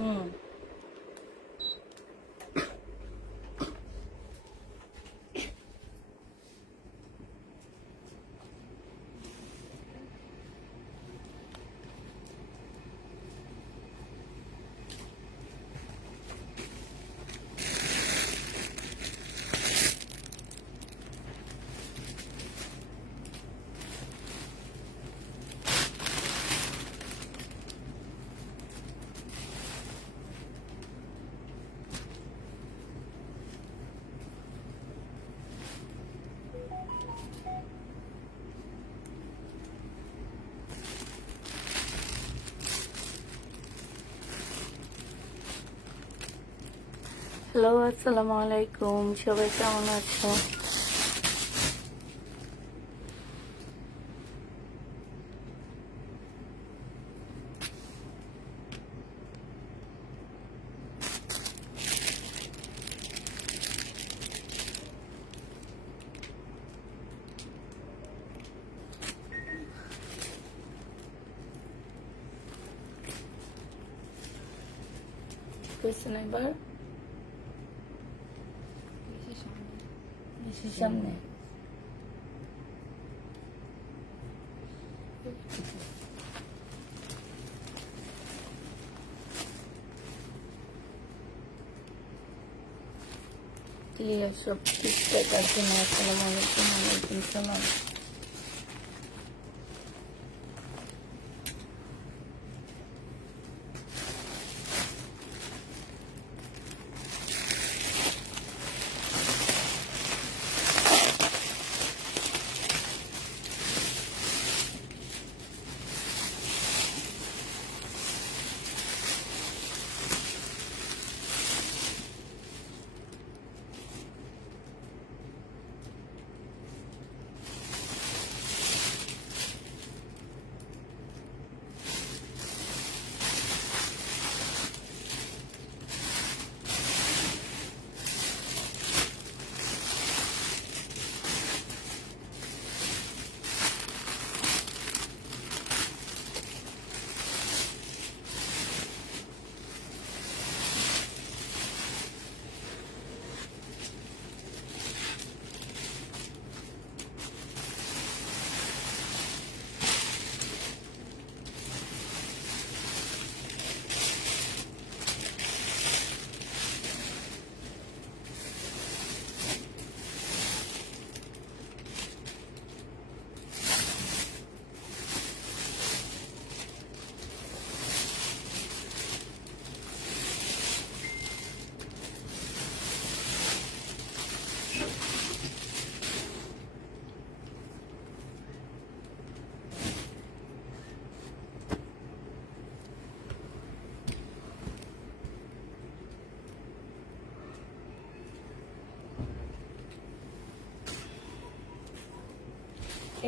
হুম। Hello, আসসালামু আলাইকুম। সবাই কেমন আছো? বুঝছেন এবার বেশি সামনে ক্লিয়ার সব ঠিকঠাক আছে না? আসসালামু আলাইকুম। ওয়ালাইকুম সালাম।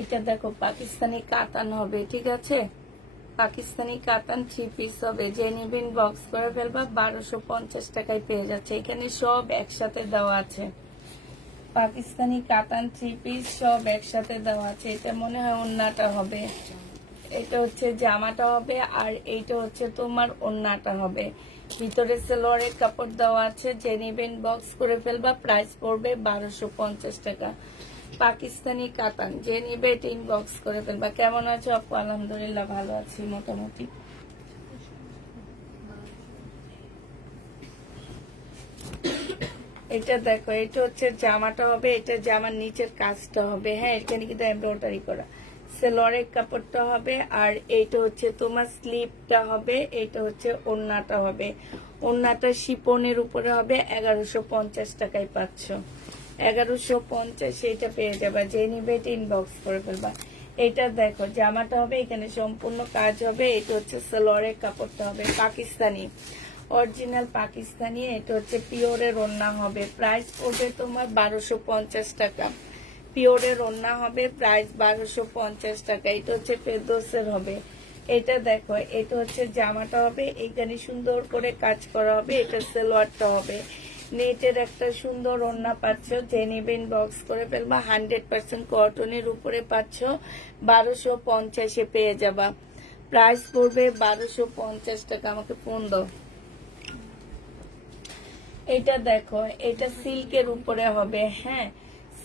এটা দেখো পাকিস্তানি কাতান হবে, ঠিক আছে? পাকিস্তানি কাতান 3 পিস হবে। যে নিবেন বক্স করে ফেলবা, 1250 টাকায় পেয়ে যাচ্ছে। এখানে সব একসাথে দেওয়া আছে। পাকিস্তানি কাতান 3 পিস সব একসাথে দেওয়া আছে। এটা মনে হয় ওড়নাটা হবে, এটা হচ্ছে জামাটা হবে, আর এইটা হচ্ছে তোমার ওড়নাটা হবে। ভিতরে সালোয়ারের কাপড় দেওয়া আছে। যে নিবেন বক্স করে ফেলবা, প্রাইস পড়বে 1250 টাকা। পাকিস্তানি কাতান যে নিবে ইনবক্স করে ফেলবা। কেমন আছো আপু? আলহামদুলিল্লাহ ভালো আছি মোটামুটি। এটা দেখো, এটা হচ্ছে জামাটা হবে, এটা জামার নিচের কাজটা হবে। হ্যাঁ, এখানে কিন্তু এমব্রয়ডারি করা। সেলোয়ারের কাপড়টা হবে, আর এইটা হচ্ছে তোমার স্লিপটা হবে, এটা হচ্ছে ওড়নাটা হবে। ওড়নাটা শিপনের উপরে হবে। 1150 টাকায় পাচ্ছ। 1150 এটা পেয়ে যাবা। যে নিবে ইনবক্স করে ফেলবা। এটা দেখো, জামাটা হবে, এখানে সম্পূর্ণ কাজ হবে। এটা হচ্ছে সালোয়ারের কাপড়টা হবে পাকিস্তানি, অরিজিনাল পাকিস্তানি। এটা হচ্ছে পিওরের ওড়না হবে। প্রাইস পড়বে তোমার 1250 টাকা। পিওরের ওড়না হবে, প্রাইস 1250 টাকা। এটা হচ্ছে ফেরদৌসের হবে। এটা দেখো, এটা হচ্ছে জামাটা হবে, এখানে সুন্দর করে কাজ করা হবে। এটা সালোয়ারটা হবে। নেটের একটা সুন্দর ওড়না পাচ্ছ। যে নিবেন বক্স করে ফেলবা। 100% কটনের উপরে পাচ্ছ। 1250 পেয়ে যাবা। প্রাইস পড়বে 1250 টাকা। আমাকে ফোন দাও। এটা দেখো, এটা সিল্কের উপরে হবে, হ্যাঁ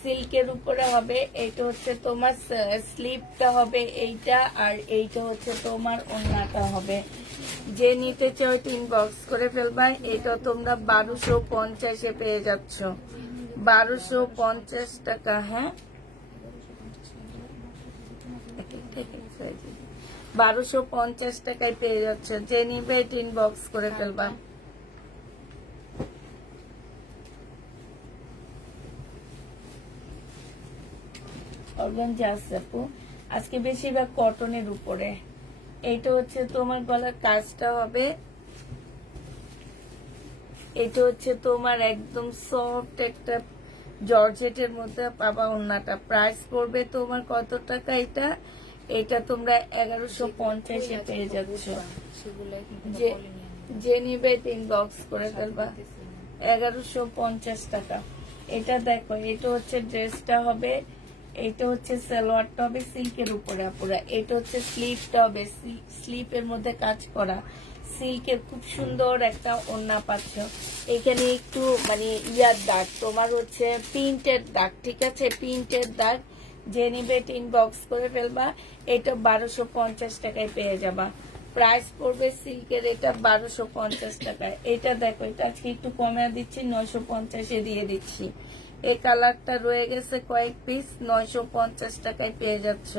সিল্কের উপরে হবে। এটা হচ্ছে তোমার স্লিপটা হবে এইটা, আর এইটা হচ্ছে তোমার ওড়নাটা হবে। যে নিতে চাও ইনবক্স করে ফেলবা। এটা তোমরা 1250-এ পেয়ে যাচ্ছ, 1250 টাকা। হ্যাঁ 1250 টাকায় পেয়ে যাচ্ছ। যে নিবে ইনবক্স করে ফেলবা। অর্গানজা আছে আপু, আজকে বেশিরভাগ কটনের উপরে। এইটা হচ্ছে তোমার গলার কাজটা হবে, এটা হচ্ছে তোমার একদম সফট একটা জর্জেটের মধ্যে পাবা ওড়নাটা। প্রাইস পড়বে তোমার কত টাকা? এটা এটা তোমরা 1150-এ পেয়ে যাচ্ছ। যে নিবে ইনবক্স করে ফেলবা। 1150 টাকা। এটা দেখো, এটা হচ্ছে ড্রেসটা হবে, এটা হচ্ছে সালোয়ারটা হবে সিল্কের উপরে আপুরা। এটা হচ্ছে স্লিপটা হবে, স্লিপের মধ্যে কাজ করা সিল্কের খুব সুন্দর একটা ওড়না পাচ্ছ। এখানে একটু মানে ইয়ার দাগ, তোমার হচ্ছে প্রিন্টের দাগ, ঠিক আছে প্রিন্টের দাগ। যে নিবে ইনবক্স করে ফেলবা। এটা 1250 টাকায় পেয়ে যাবা। প্রাইস পড়বে সিল্কের এটা 1250 টাকায়। এটা দেখো, এটা আজকে একটু কমে দিচ্ছি, 950-এ দিয়ে দিচ্ছি। এই কালারটা রয়ে গেছে কয়েক পিস, 950 টাকায় পেয়ে যাচ্ছ।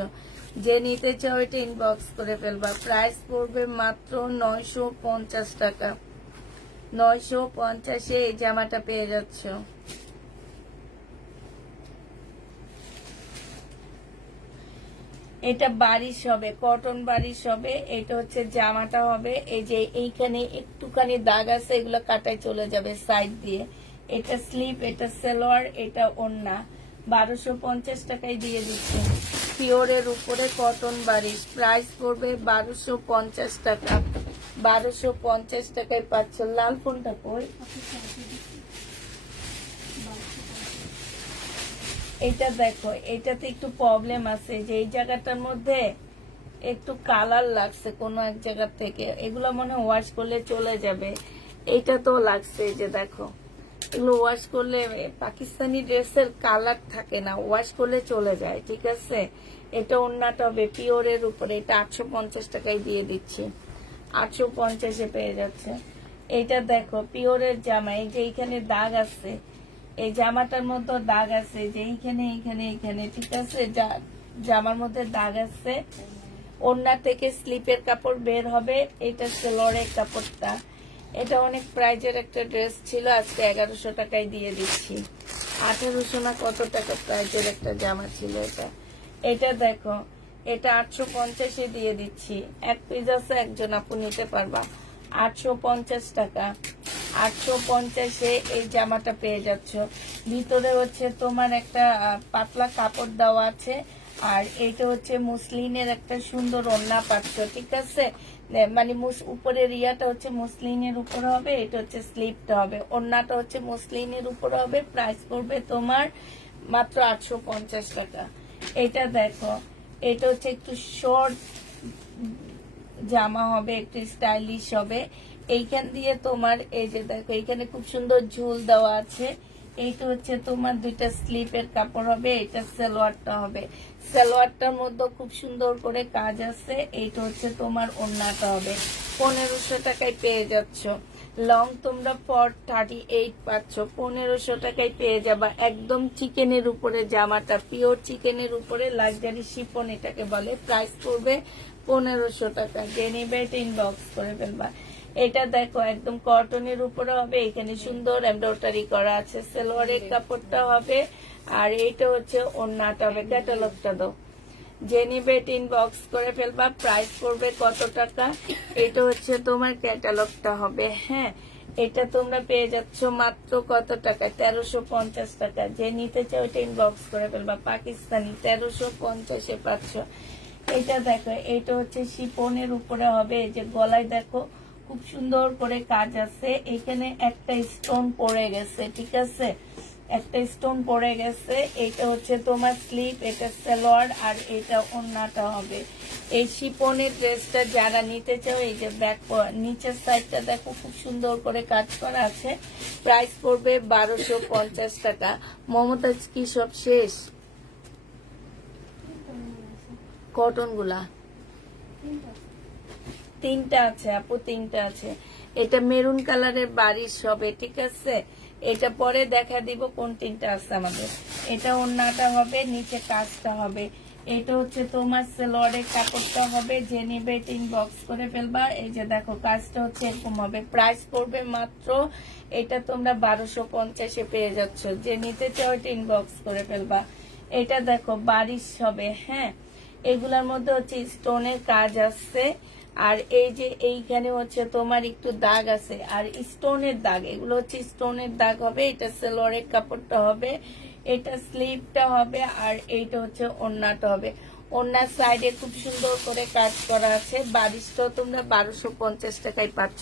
যে নিতে চাও এটা ইনবক্স করে ফেলবা। প্রাইস পড়বে মাত্র 950 টাকা। 950-এ এই জামাটা পেয়ে যাচ্ছ। এটা বারিশ হবে, কটন বারিশ হবে। এটা হচ্ছে জামাটা হবে, এই যে এইখানে একটুখানি দাগ আছে, এগুলো কাটায় চলে যাবে সাইড দিয়ে। এটা স্লিপ, এটা সালোয়ার, এটা ওড়না। 1250 টাকায় দিয়ে দিচ্ছে। পিওরের উপরে কটন বারিশ। প্রাইস পড়বে 1250 টাকা। 1250 টাকায় পাচ্ছ। লাল ফোনটা কই? এটা দেখো, এটাতে একটু প্রবলেম আছে যে এই জায়গাটার মধ্যে একটু কালার লাগছে কোনো এক জায়গা থেকে। এগুলো মনে হয় ওয়াশ করলে চলে যাবে। এইটা তো লাগছে, যে দেখো এগুলো ওয়াশ করলে, পাকিস্তানি ড্রেসের কালার থাকে না, ওয়াশ করলে চলে যায়, ঠিক আছে। এটা ওড়নাটা হবে পিওরের উপরে। এটা 850 টাকায় দিয়ে দিচ্ছি, 850-এ পেয়ে যাচ্ছে। এইটা দেখো পিওরের জামা, এই যে এইখানে দাগ আছে, এই জামাটার মধ্যে দাগ আছে, যে এইখানে এইখানে এইখানে, ঠিক আছে, জামার মধ্যে দাগ আছে। ওড়না থেকে স্লিপের কাপড় বের হবে। এটা সেলরের কাপড়টা। এটা অনেক প্রাইজের একটা ড্রেস ছিল, আজকে 1100 টাকায় দিয়ে দিচ্ছি। 1800 না কত টাকা প্রাইজের একটা জামা ছিল এটা। এটা দেখো, এটা 850-এ দিয়ে দিচ্ছি। এক পিস আছে, একজন আপু নিতে পারবা। 850 টাকা। 850-এ এই জামাটা পেয়ে যাচ্ছ। ভিতরে হচ্ছে তোমার একটা পাতলা কাপড় দেওয়া আছে, আর এইটা হচ্ছে মুসলিনের একটা সুন্দর ওড়না পাচ্ছ, ঠিক আছে। মানে উপরের ইয়াটা হচ্ছে মুসলিনের উপর হবে, এটা হচ্ছে স্লিপটা হবে, ওড়নাটা হচ্ছে মুসলিনের উপর হবে। প্রাইস পড়বে তোমার মাত্র 850 টাকা। এটা দেখো, এটা হচ্ছে একটু শর্ট জামা হবে, একটু স্টাইলিশ হবে। এইখান দিয়ে তোমার এই যে দেখো, এইখানে খুব সুন্দর ঝুল দেওয়া আছে। এইটা হচ্ছে তোমার দুইটা স্লিপের কাপড় হবে। এটা সালোয়ারটা হবে, সালোয়ারটার মধ্যে খুব সুন্দর করে কাজ আছে। এইটা হচ্ছে তোমার ওড়নাটা হবে। 1500 টাকায় পেয়ে যাচ্ছ। লং তোমরা 438 পাচ্ছ, 1500 টাকায় পেয়ে যাবা। একদম চিকেনের উপরে জামাটা, পিওর চিকেনের উপরে লাক্সারি শিফন এটাকে বলে। প্রাইস পড়বে 1500 টাকা। যে নিবে এটা ইনবক্স করে ফেলবা। এটা দেখো, একদম কটনের উপরে হবে, এখানে সুন্দর এমব্রয়ডারি করা আছে। সালোয়ারের কাপড়টা হবে, আর এইটা হচ্ছে ওড়নাটা হবে। ক্যাটালগটা দাও। যে নিবে ইনবক্স করে ফেলবা। প্রাইস পড়বে কত টাকা? এটা হচ্ছে তোমার ক্যাটালগটা হবে, হ্যাঁ। এটা তোমরা পেয়ে যাচ্ছ মাত্র কত টাকা? 1350 টাকা। যে নিতে চাও এটা ইনবক্স করে ফেলবা। পাকিস্তানি 1350-এ পাচ্ছ। এটা দেখো, এটা হচ্ছে শিফনের উপরে হবে। এই যে গলায় দেখো খুব সুন্দর করে কাজ আছে, এখানে একটা স্টোন পড়ে গেছে, ঠিক আছে। একটা স্টোন পড়ে গেছে। এটা হচ্ছে তোমার স্লিপ, এটা সালোয়ার, আর এটা ওড়নাটা হবে। এই শিপনের ড্রেসটা যারা নিতে চাও, এই যে ব্যাক নিচের সাইডটা দেখো খুব সুন্দর করে কাজ করা আছে। প্রাইস পড়বে 1250 টাকা। মমতাজ কি সব শেষ? কটন গুলা তিনটা আছে আপু, তিনটা আছে। এটা মেরুন কালারের বাড়ির সবে, ঠিক আছে। এটা পরে দেখা দিব কোন তিনটা আছে আমাদের। এটা ওড়নাটা হবে, নিচে কাজটা হবে। এটা হচ্ছে তোমার সালোয়ারের কাপড়টা হবে, যে নিবে বক্স করে ফেলবা। এই যে দেখো কাজটা হচ্ছে এরকম হবে। প্রাইস পড়বে মাত্র, এটা তোমরা 1250-এ পেয়ে যাচ্ছ। যে নিতে চাও বক্স করে ফেলবা। এটা দেখো বারিশ হবে, হ্যাঁ। এগুলার মধ্যে হচ্ছে স্টোনের কাজ আসছে, আর এই যে এইখানে হচ্ছে তোমার একটু দাগ আছে, আর স্টোনের দাগ, এগুলো হচ্ছে স্টোনের দাগ হবে। এটা সালোয়ারের কাপড়টা হবে, এটা স্লিভটা হবে, আর এইটা হচ্ছে ওড়নাটা হবে। ওড়নার সাইডে খুব সুন্দর করে কাজ করা আছে। বারিশটাও তোমরা 1250 টাকায় পাচ্ছ।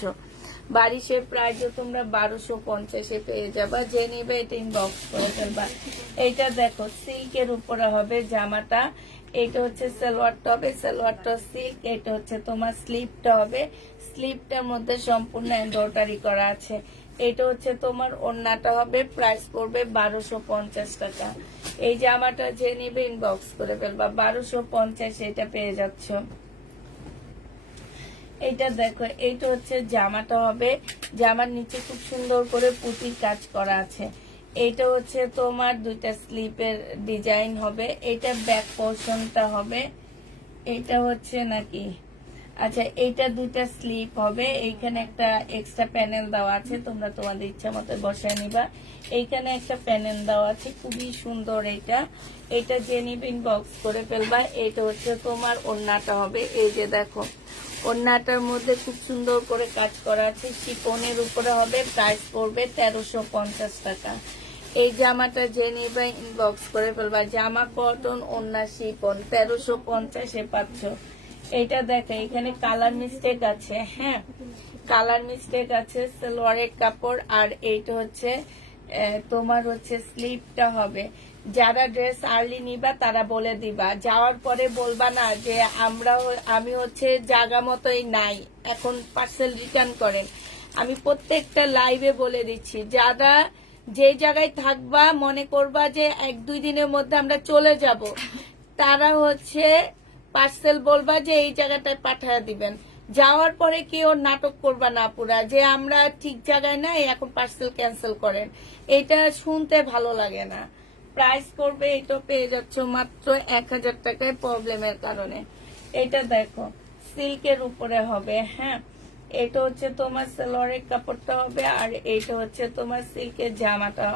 বারিশের প্রাইসও তোমরা 1250-এ পেয়ে যাবা। যে নিবে এটা ইনবক্স করে ফেলবা। এইটা দেখো সিল্কের উপরে হবে জামাটা। এটা হচ্ছে সালোয়ারটা হবে, সালোয়ারটা সিল্ক। এটা হচ্ছে তোমার স্লিভটা হবে, স্লিভটার মধ্যে সম্পূর্ণ এমব্রয়ডারি করা আছে। এটা হচ্ছে তোমার ওড়নাটা হবে। প্রাইস পড়বে 1250 টাকা। এই জামাটা যে নিবে ইনবক্স করে ফেলবা। 1250 এটা পেয়ে যাচ্ছ। এটা দেখো, এইটা হচ্ছে জামাটা হবে। জামার নিচে খুব সুন্দর করে পুঁতির কাজ করা আছে। এইটা হচ্ছে তোমার দুইটা স্লিপের ডিজাইন হবে। এটা ব্যাক পোর্শনটা হবে। এটা হচ্ছে নাকি, আচ্ছা এইটা দুইটা স্লিপ হবে। এইখানে একটা এক্সট্রা প্যানেল দেওয়া আছে, তোমরা তোমাদের ইচ্ছা মতো বসায় নিবা। এইখানে একটা প্যানেল দেওয়া আছে, খুবই সুন্দর। এটা যে নিবে ইনবক্স করে ফেলবা। এটা হচ্ছে তোমার ওড়নাটা হবে। এই যে দেখো ওড়নাটার মধ্যে খুব সুন্দর করে কাজ করা আছে, শিপনের উপরে হবে। প্রাইস পড়বে 1350 টাকা। এই জামাটা যে নিবে ইনবক্স করে ফেলবা। জামা কটন, ওড়না শিপন, 1350-এ পাচ্ছ। এইটা দেখো এখানে কালার মিস্টেক আছে, হ্যাঁ কালার মিস্টেক আছে। সালোয়ারের কাপড়, আর এইটা হচ্ছে তোমার হচ্ছে স্লিপটা হবে। যারা ড্রেস আর্লি নিবা তারা বলে দিবা, যাওয়ার পরে বলবা না যে আমি হচ্ছে জায়গা মতোই নাই, এখন পার্সেল রিটার্ন করেন। আমি প্রত্যেকটা লাইভে বলে দিচ্ছি, যারা যে জায়গায় থাকবা মনে করবা যে 1-2 দিনের মধ্যে আমরা চলে যাব, তারা হচ্ছে পার্সেল বলবা যে এই জায়গাটায় পাঠিয়ে দিবেন। যাওয়ার পরে কেউ নাটক করবা না পুরা যে আমরা ঠিক জায়গায় নাই, এখন পার্সেল ক্যান্সেল করেন। এটা শুনতে ভালো লাগে না। প্রাইস করবে, এটা পেয়ে যাচ্ছ মাত্র 1000 টাকায় প্রবলেমের কারণে। এটা দেখো সিল্কের উপরে হবে, হ্যাঁ। এটা হচ্ছে তোমার সালোয়ারের কাপড়টা হবে, আর এটা হচ্ছে তোমার সিল্কের জামাটা,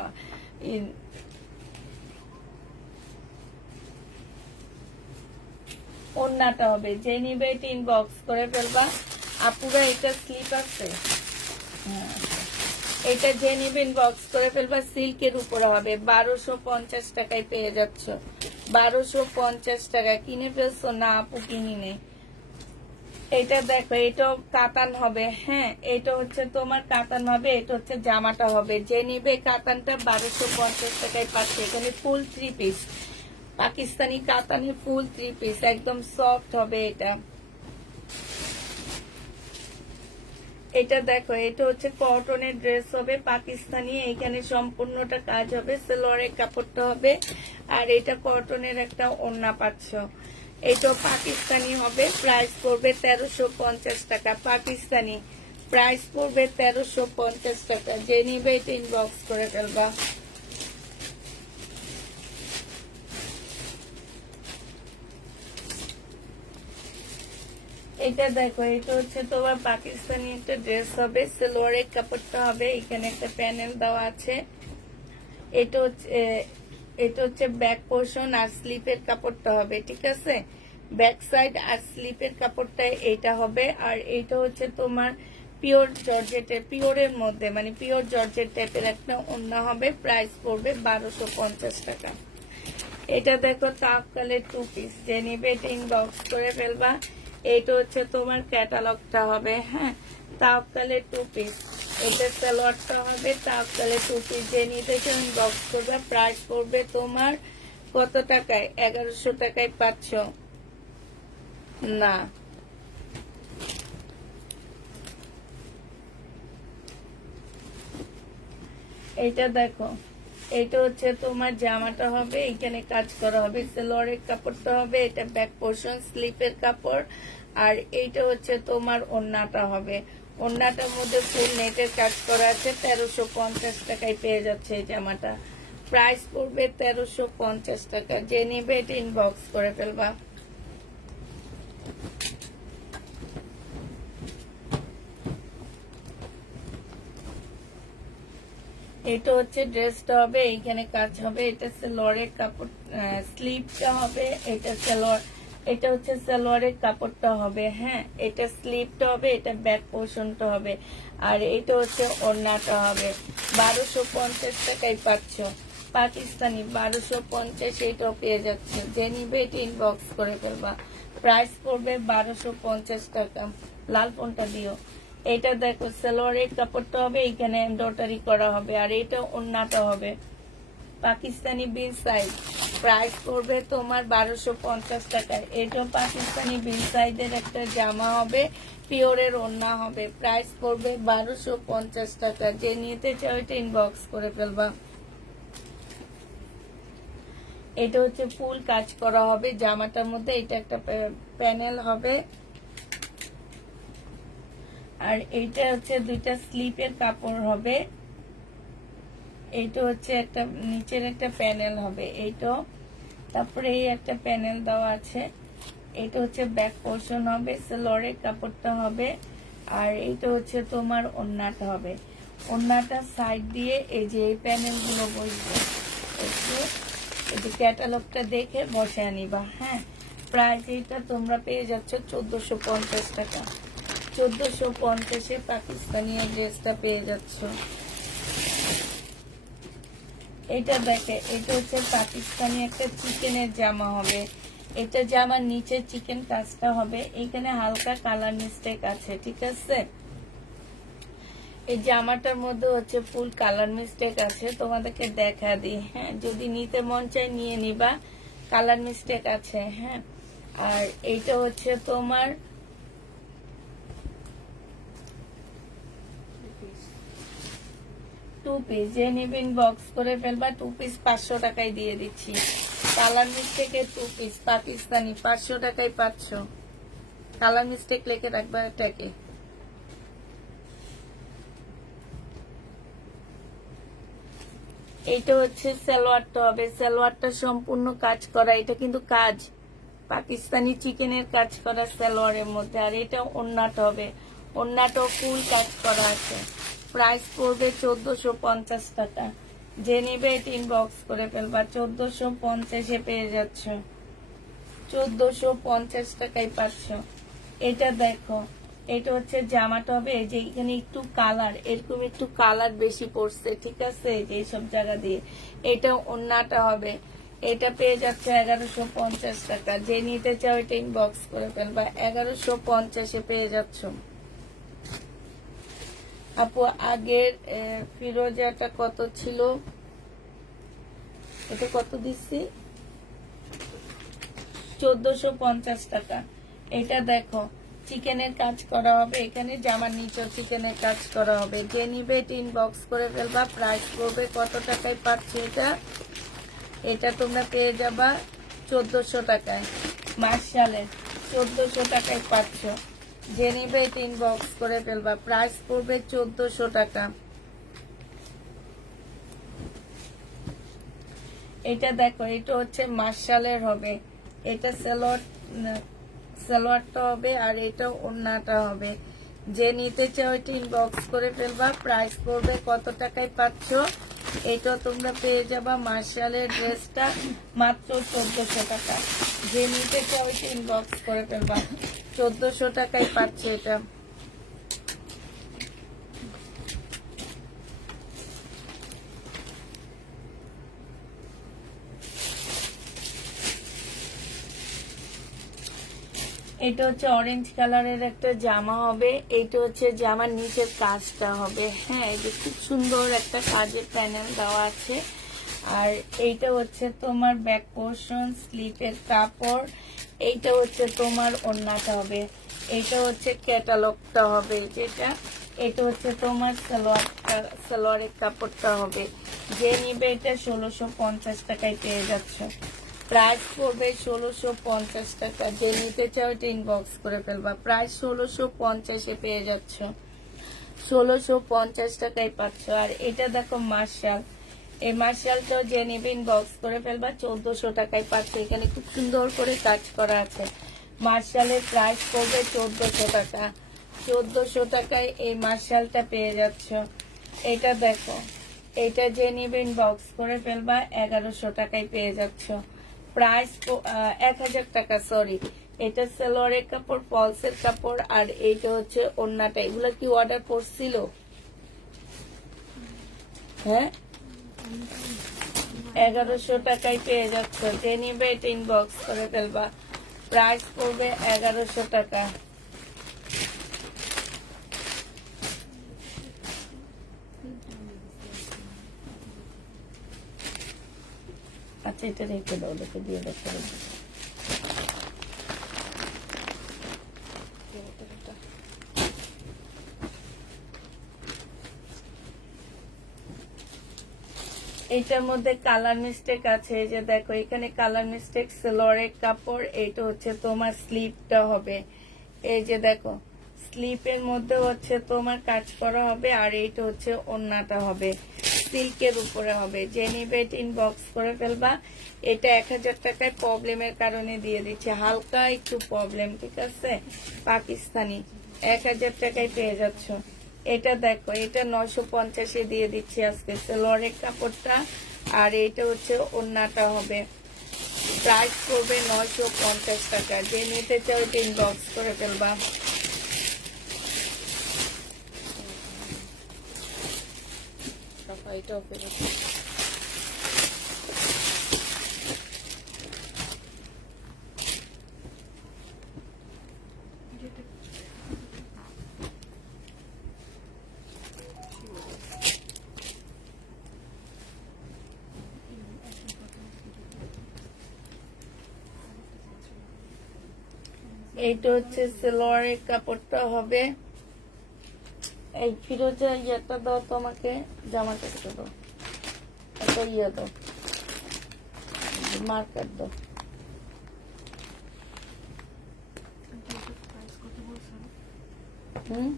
ওড়নাটা হবে। যে নিবে এটা ইনবক্স করে ফেলবা। আপুরা এটা স্লিপ আছে, এটা যে নিবে ইনবক্স করে ফেলবা। সিল্কের উপরে হবে, 1250 টাকায় পেয়ে যাচ্ছ। 1250 টাকা কিনে ফেলছো না আপু? কিনি নেই। এটা দেখো এটাও কাতান হবে, হ্যাঁ এটা হচ্ছে তোমার কাতান হবে। এটা হচ্ছে জামাটা হবে। যে নিবে কাতানটা 1250 টাকায় পাচ্ছে। এখানে ফুল 3 পিস পাকিস্তানি কাতানে, ফুল 3 পিস, একদম সফট হবে এটা। এটা দেখো এটা হচ্ছে কটনের ড্রেস হবে পাকিস্তানি। এখানে সম্পূর্ণটা কাজ হবে, সালোয়ারের কাপড়টা হবে, আর এটা কটনের একটা ওড়না পাচ্ছ। এটাও পাকিস্তানি হবে। প্রাইস পড়বে 1350 টাকা। পাকিস্তানি প্রাইস পড়বে 1350 টাকা। যে নিবে এটা ইনবক্স করে ফেলবা। এটা দেখো এটা হচ্ছে তোমার পাকিস্তানি একটা ড্রেস হবে, সালোয়ারের কাপড়টা হবে। এখানে একটা প্যানেল দেওয়া আছে। এটা হচ্ছে ব্যাক পোর্শন, আর স্লিপের কাপড়টা হবে, ঠিক আছে। ব্যাক সাইড আর স্লিপের কাপড়টা এইটা হবে। আর এইটা হচ্ছে তোমার পিওর জর্জেটের, পিওরের মধ্যে মানে পিওর জর্জেট টাইপের একটা ওড়না হবে। প্রাইস পড়বে 1250 টাকা। এটা দেখো তাওয়াক্কালের 2 পিস। যে নিবে এটা ইনবক্স করে ফেলবা। এইটা হচ্ছে তোমার ক্যাটালগটা হবে, হ্যাঁ তাওয়াক্কালের 2 পিস। এটা সালোয়ারটা হবে তাও তাহলে 2 পিস যে নিতে চাও ইনবক্স করবে। প্রাইস পড়বে তোমার কত টাকায়? 1100 টাকায় পাচ্ছ না। এইটা দেখো, এইটা হচ্ছে তোমার জামাটা হবে, এখানে কাজ করা হবে, সালোয়ারের কাপড়টা হবে, এটা ব্যাক পোর্শন স্লিপের কাপড়। আর এইটা হচ্ছে তোমার ওড়নাটা হবে, ওড়নাটার মধ্যে ফুল নেটের কাজ করা আছে। 1350 টাকায় পেয়ে যাচ্ছে এই জামাটা। প্রাইস পড়বে 1350 টাকা। যে নিবে এটা ইনবক্স করে ফেলবা। এটা হচ্ছে ড্রেসটা হবে, এইখানে কাজ হবে, এটা সালোয়ারের কাপড় স্লিপটা হবে, এটা সালোয়ার, এটা হচ্ছে সালোয়ারের কাপড়টা হবে। হ্যাঁ, এটা স্লিপটা হবে, এটা ব্যাক পোর্শনটা হবে, আর এটা হচ্ছে ওড়নাটা হবে। 1250 টাকায় পাচ্ছ পাকিস্তানি, 1250 এইটাও পেয়ে যাচ্ছে। যে নিবে এটা ইনবক্স করে ফেলবা। প্রাইস পড়বে 1250 টাকা। লাল ফোনটা দিও। এটা দেখো সালোয়ারের কাপড়টা হবে, এখানে এমব্রয়ডারি করা হবে, আর এটা ওড়নাটা হবে পাকিস্তানি বিন সাইজ। প্রাইস পড়বে তোমার 1250 টাকায়। এটা পাকিস্তানি বিন সাইজের একটা জামা হবে, পিওরের ওড়না হবে। প্রাইস পড়বে 1250 টাকা। যে নিতে চাও এটা ইনবক্স করে ফেলবা। এটা হচ্ছে ফুল কাজ করা হবে জামাটার মধ্যে, এটা একটা প্যানেল হবে, আর এইটা হচ্ছে দুইটা স্লিপের কাপড় হবে। এইটা হচ্ছে একটা নিচের একটা প্যানেল হবে, এইটা, তারপরে এই একটা প্যানেল দেওয়া আছে। এটা হচ্ছে ব্যাক পোর্শন হবে, সালোয়ারের কাপড়টা হবে, আর এইটা হচ্ছে তোমার ওড়নাটা হবে। ওড়নাটা সাইড দিয়ে এই যে এই প্যানেলগুলো বসবে, একটু এই যে ক্যাটালগটা দেখে বসে আনিবা। হ্যাঁ, প্রাইস এইটা তোমরা পেয়ে যাচ্ছ 1450 টাকা। 1450-এ পাকিস্তানি ড্রেসটা পেয়ে যাচ্ছ। এটা দেখে, এটা হচ্ছে পাকিস্তানি একটা চিকেনের জামা হবে, এটা জামার নিচে চিকেন কাজটা হবে, এখানে হালকা কালার মিস্টেক আছে, ঠিক আছে। এই জামাটার মধ্যে হচ্ছে ফুল কালার মিস্টেক আছে, তোমাদেরকে দেখা দিই। হ্যাঁ, যদি নিতে মন চায় নিয়ে নিবা, কালার মিস্টেক আছে। হ্যাঁ, আর এইটা হচ্ছে তোমার 2 পিস। যে নিবে ইনবক্স করে ফেলবা। 2 পিস 500 টাকায় দিয়ে দিচ্ছি। কালার মিস্টেকের 2 পিস পাকিস্তানি 500 টাকায় পাচ্ছ। কালার মিস্টেক লিখে রাখবা এটাকে। এইটা হচ্ছে সালোয়ারটা হবে, সালোয়ারটা সম্পূর্ণ কাজ করা, এটা কিন্তু কাজ পাকিস্তানি চিকেনের কাজ করা সালোয়ারের মধ্যে। আর এটা ওড়নাটা হবে, ওড়নাটাও ফুল কাজ করা আছে। প্রাইস পড়বে 1450 টাকা। যে নিবে এটা ইনবক্স করে ফেলবা। 1450-এ পেয়ে যাচ্ছ, 1450 টাকায় পাচ্ছ। এটা দেখো, এটা হচ্ছে জামাটা হবে, এই যে এখানে একটু কালার, এরকম একটু কালার বেশি পড়ছে, ঠিক আছে, যে এইসব জায়গা দিয়ে। এটা ওড়নাটা হবে, এটা পেয়ে যাচ্ছে 1150 টাকা। যে নিতে চাও এটা ইনবক্স করে ফেলবা। 1150-এ পেয়ে যাচ্ছ। আপু আগের ফিরোজাটা কত ছিল? এটা কত দিচ্ছি? 1450 টাকা। এটা দেখো চিকেনের কাজ করা হবে, এখানে জামার নিচে চিকেনের কাজ করা হবে। যে নিবে এটা ইনবক্স করে ফেলবা। প্রাইস পড়বে কত টাকায় পাচ্ছ এটা? এটা তোমরা পেয়ে যাবা 1400 টাকায়। মার্শালের 1400 টাকায় পাচ্ছ। যে নিবে এটা ইনবক্স করে ফেলবা। প্রাইস পড়বে 1400 টাকা। এটা দেখো, এটা হচ্ছে মার্শালের হবে, এটা সালোয়ারটা হবে, আর এটা ওড়নাটা হবে। যে নিতে চাও এটা ইনবক্স করে ফেলবা। প্রাইস পড়বে কত টাকায় পাচ্ছ? এটা তোমরা পেয়ে যাবা মার্শালের ড্রেসটা মাত্র 1400 টাকা। যে নিতে চাও এটা ইনবক্স করে ফেলবা। 1400 টাকায় পাচ্ছ এটা। এটা হচ্ছে অরেঞ্জ কালারের একটা জামা হবে। এইটা হচ্ছে জামার নিচের কাজটা হবে। হ্যাঁ, এই যে খুব সুন্দর একটা কাজের প্যানেল দেওয়া আছে। আর এইটা হচ্ছে তোমার ব্যাক পোর্শন, স্লিপের কাপড়। এইটা হচ্ছে তোমার ওড়নাটা হবে। এইটা হচ্ছে ক্যাটালগটা হবে যেটা। এটা হচ্ছে তোমার সালোয়ারের কাপড়টা হবে। যে নিবে এটা 1650 টাকায় পেয়ে যাচ্ছ। প্রাইস পড়বে 1650 টাকা। যে নিতে চাও এটা ইনবক্স করে ফেলবা। প্রাইস 1650-এ পেয়ে যাচ্ছ। 1650 টাকায় পাচ্ছ। আর এটা দেখো মার্শাল, এই মার্শালটাও যে নিবে ইনবক্স করে ফেলবা। 1400 টাকায় পাচ্ছ। এখানে খুব সুন্দর করে কাজ করা আছে। মার্শালের প্রাইস পড়বে 1400 টাকা। 1400 টাকায় এই মার্শালটা পেয়ে যাচ্ছ। এটা দেখো, এটা যে নিবে ইনবক্স করে ফেলবা। 1100 টাকায় পেয়ে যাচ্ছ। প্রাইস 1000 টাকা, সরি। এটা সালোয়ারের কাপড়, ফলসের কাপড়। আর এইটা হচ্ছে ওড়নাটা। এগুলো কি অর্ডার করছিল? হ্যাঁ, 1100 টাকায় পেয়ে যাচ্ছ। যে নিবে এটা ইনবক্স করে ফেলবা। প্রাইস পড়বে 1100 টাকা। আচ্ছা, এটা রেখে দাও, দেখে দিয়ে দেখতে হবে। এইটার মধ্যে কালার মিস্টেক আছে। এই যে দেখো, এখানে কালার মিস্টেক। সালোয়ারের কাপড়। এইটা হচ্ছে তোমার স্লিপটা হবে। এই যে দেখো, স্লিপের মধ্যে হচ্ছে তোমার কাজ করা হবে। আর এইটা হচ্ছে ওড়নাটা হবে, সিল্কের উপরে হবে। যে নিবে এটা ইনবক্স করে ফেলবা। এটা 1000 টাকায় প্রবলেমের কারণে দিয়ে দিচ্ছে, হালকা একটু প্রবলেম, ঠিক আছে। পাকিস্তানি 1000 টাকায় পেয়ে যাচ্ছ। এটা দেখো, এটা 950-এ দিয়ে দিচ্ছি আজকে, সালোয়ারের কাপড়টা। আর এইটা হচ্ছে ওড়নাটা হবে। প্রাইস করবে 950 টাকা। যে নিতে চাও এটা ইনবক্স করে ফেলবা। এইটা হচ্ছে সালোয়ারের কাপড়টা হবে। এই ফিরোজা ইয়েটা দাও তোমাকে, জামাটা কেটে দাও, একটা ইয়ে দাও, মার্কার দাও। হুম,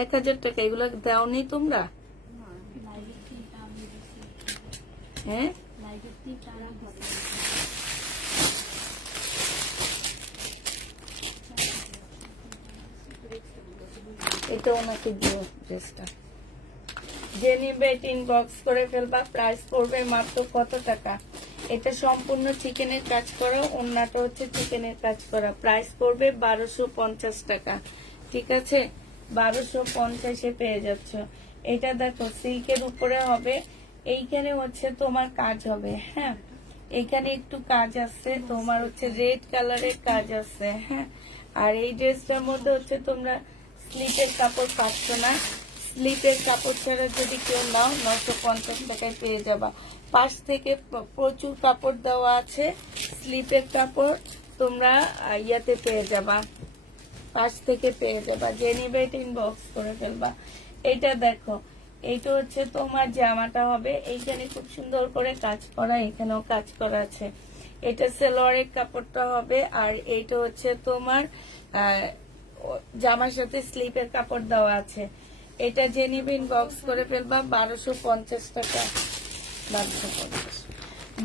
1000 টাকা। এগুলো দাও নেই তোমরা? হ্যাঁ, এটা ওনাকে দিও ড্রেসটা। যে নিবে এটা ইনবক্স করে ফেলবা। প্রাইস পড়বে মাত্র কত টাকা? এটা সম্পূর্ণ চিকেনের কাজ করা, ওড়নাটা হচ্ছে চিকেনের কাজ করা। প্রাইস পড়বে 1250 টাকা, ঠিক আছে। 1250-এ পেয়ে যাচ্ছ। এটা দেখো, সিল্কের উপরে হবে। এইখানে হচ্ছে তোমার কাজ হবে। হ্যাঁ, এখানে একটু কাজ আছে, তোমার হচ্ছে রেড কালারের কাজ আছে। হ্যাঁ, আর এই ড্রেসটার মধ্যে হচ্ছে তোমরা স্লিপের কাপড় পাচ্ছ না। স্লিপের কাপড় ছাড়া যদি কেউ নাও 950 টাকায় পেয়ে যাবা। পাশ থেকে প্রচুর কাপড় দেওয়া আছে। স্লিপের কাপড় তোমরা ইয়াতে পেয়ে যাবা, পাশ থেকে পেয়ে যাবা। যে নিবে এটা ইনবক্স করে ফেলবা। এটা দেখো, এইটা হচ্ছে তোমার জামাটা হবে। এইখানে খুব সুন্দর করে কাজ করা, এখানেও কাজ করা আছে। এটা সালোয়ারের কাপড়টা হবে। আর এইটা হচ্ছে তোমার জামার সাথে স্লিপের কাপড় দেওয়া আছে। এটা যে নিবে ইনবক্স করে ফেলবা। 1250 টাকা,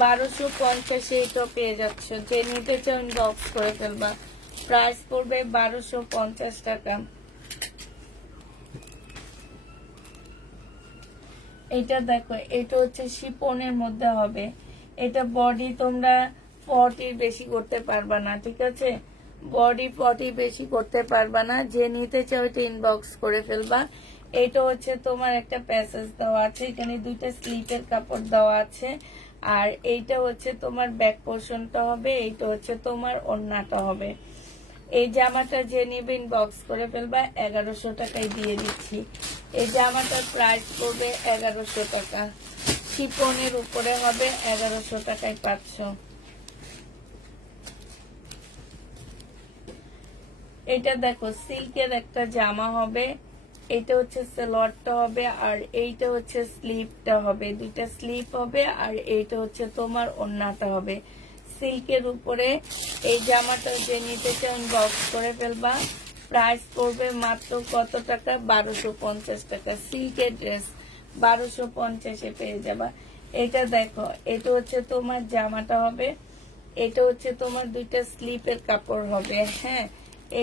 1250-এ এটা পেয়ে যাচ্ছ। যে নিতে চাও ইনবক্স করে ফেলবা। প্রাইস পড়বে 1250 টাকা। এটা দেখো, এটা হচ্ছে শিপনের মধ্যে হবে। এটা বডি তোমরা 40 বেশি করতে পারবা না, ঠিক আছে। বডি 40 বেশি করতে পারবা না। যে নিতে চাও এটা ইনবক্স করে ফেলবা। এটা হচ্ছে তোমার একটা প্যাসেজ দেওয়া আছে, এখানে দুইটা স্লিপের কাপড় দেওয়া আছে। আর এইটা হচ্ছে তোমার ব্যাক পোর্শনটা হবে। এইটা হচ্ছে তোমার ওড়নাটা হবে। এই জামাটা যে নেবে ইনবক্স করে ফেলবা, 1100 টাকায় দিয়ে দিচ্ছি। এই জামাটার প্রাইস পড়বে 1100 টাকা, শিপনের উপরে হবে, 1100 টাকায় পাচ্ছ। এটা দেখো সিল্কের একটা জামা হবে, এটা হচ্ছে সালোয়ারটা হবে, আর এইটা হচ্ছে স্লিপটা হবে, দুইটা স্লিপ হবে, আর এইটা হচ্ছে তোমার ওড়নাটা হবে সিল্কের উপরে। এই জামাটা যে নিতে চাও বক্স করে ফেলবা, প্রাইস পড়বে মাত্র কত টাকা, 1250 টাকা। সিল্কের ড্রেস 1250-এ পেয়ে যাবা। এটা দেখো, এটা হচ্ছে তোমার জামাটা হবে, এটা হচ্ছে তোমার দুইটা স্লিপের কাপড় হবে, হ্যাঁ,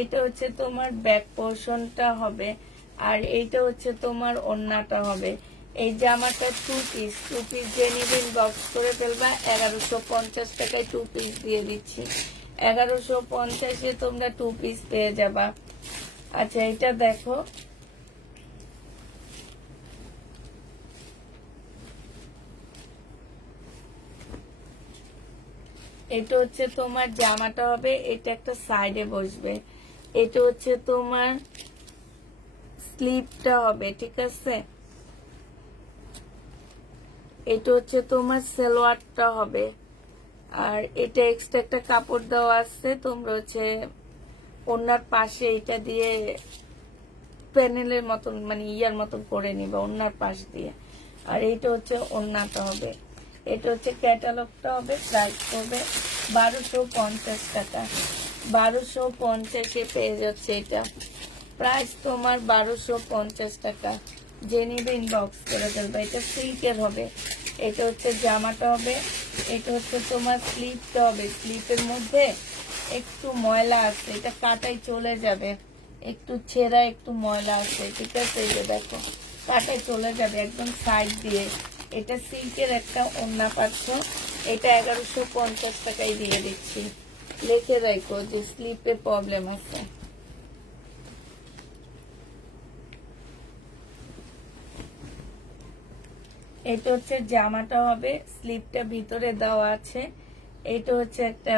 এটা হচ্ছে তোমার ব্যাক পোর্শনটা হবে, আর এইটা হচ্ছে তোমার ওড়নাটা হবে। এই জামাটা টু পিস যে নিবেন বক্স করে ফেলবা, 1150 টাকায় টু পিস দিয়ে দিচ্ছি। 1150-এ তোমরা টু পিস পেয়ে যাবা। আচ্ছা, এটা দেখো, এটা হচ্ছে তোমার জামাটা হবে, এটা একটা সাইডে বসবে, এটা হচ্ছে তোমার স্লিপটা হবে, ঠিক আছে, এটা হচ্ছে তোমার সালোয়ারটা হবে, আর এটা এক্সট্রা একটা কাপড় দেওয়া আছে, তোমরা হচ্ছে ওনার পাশে এটা দিয়ে প্যানেলের মতন মানে ইয়ার মতন করে নিবা ওনার পাশ দিয়ে। আর এইটা হচ্ছে ওড়নাটা হবে, এটা হচ্ছে ক্যাটালগটা হবে, প্রাইস হবে 1250 টাকা। 1250-এ পেয়ে যাচ্ছে এটা, প্রাইস তোমার 1250 টাকা। যে নিবে ইনবক্স করে ফেলবে। এটা সিল্কের হবে, এটা হচ্ছে জামাটা হবে, এটা হচ্ছে তোমার স্লিপটা হবে, স্লিপের মধ্যে একটু ময়লা আছে, এটা কাটাই চলে যাবে, একটু ছেঁড়া একটু ময়লা আছে, ঠিক আছে, এই যে দেখো কাটাই চলে যাবে একদম সাইড দিয়ে। এটা সিল্কের একটা ওড়না পাচ্ছ, এটা 1150 টাকায় দিয়ে দিচ্ছি। লিখে রাখো যে স্লিপে প্রবলেম আছে। এটা হচ্ছে জামাটা হবে, স্লিপটা ভিতরে দেওয়া আছে, এটা হচ্ছে একটা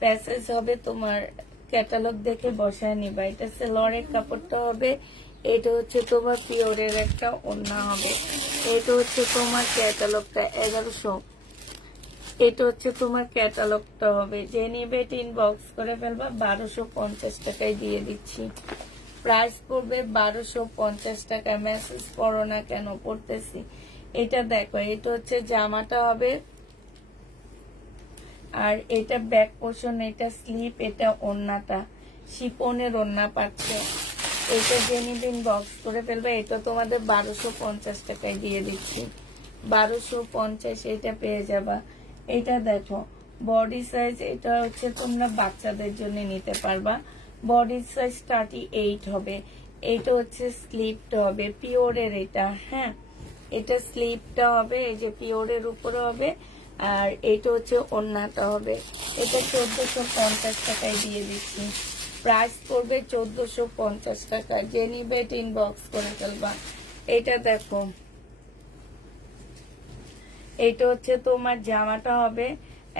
প্যাসেজ হবে, তোমার ক্যাটালগ দেখে বসায় নিবা। এটা সালোয়ারের কাপড়টা হবে, এটা হচ্ছে তোমার পিওরের একটা ওড়না হবে, এটা হচ্ছে তোমার ক্যাটালগটা 1100, এটা হচ্ছে তোমার ক্যাটালগটা হবে। যে নিবে এটা ইনবক্স করে ফেলবা, 1250 টাকায় দিয়ে দিচ্ছি। প্রাইস পড়বে 1250 টাকা। মেসেজ পড়ো না কেন, পড়তেছি। এটা দেখো, এটা হচ্ছে জামাটা হবে, আর এটা ব্যাক পোর্শন, এটা স্লিপ, এটা ওড়নাটা শিপনের ওড়না পাচ্ছে। এটা যে নিবেন বক্স করে ফেলবে, এটা তোমাদের 1250 টাকায় দিয়ে দিচ্ছি। 1250 এটা পেয়ে যাবা। এটা দেখো বডি সাইজ, এটা হচ্ছে তোমরা বাচ্চাদের জন্য নিতে পারবা, বডি সাইজ 38 হবে। এটা হচ্ছে স্লিপটা হবে পিওরের, এটা হ্যাঁ, এটা স্লিপটা হবে, এই যে পিওরের উপরে হবে, আর এটা হচ্ছে ওড়নাটা হবে। এটা 1450 টাকায় দিয়ে দিচ্ছি। প্রাইস পড়বে 1450 টাকা। যে নিবে এটা ইনবক্স করে ফেলবা। এটা দেখো, এটা হচ্ছে তোমার জামাটা হবে,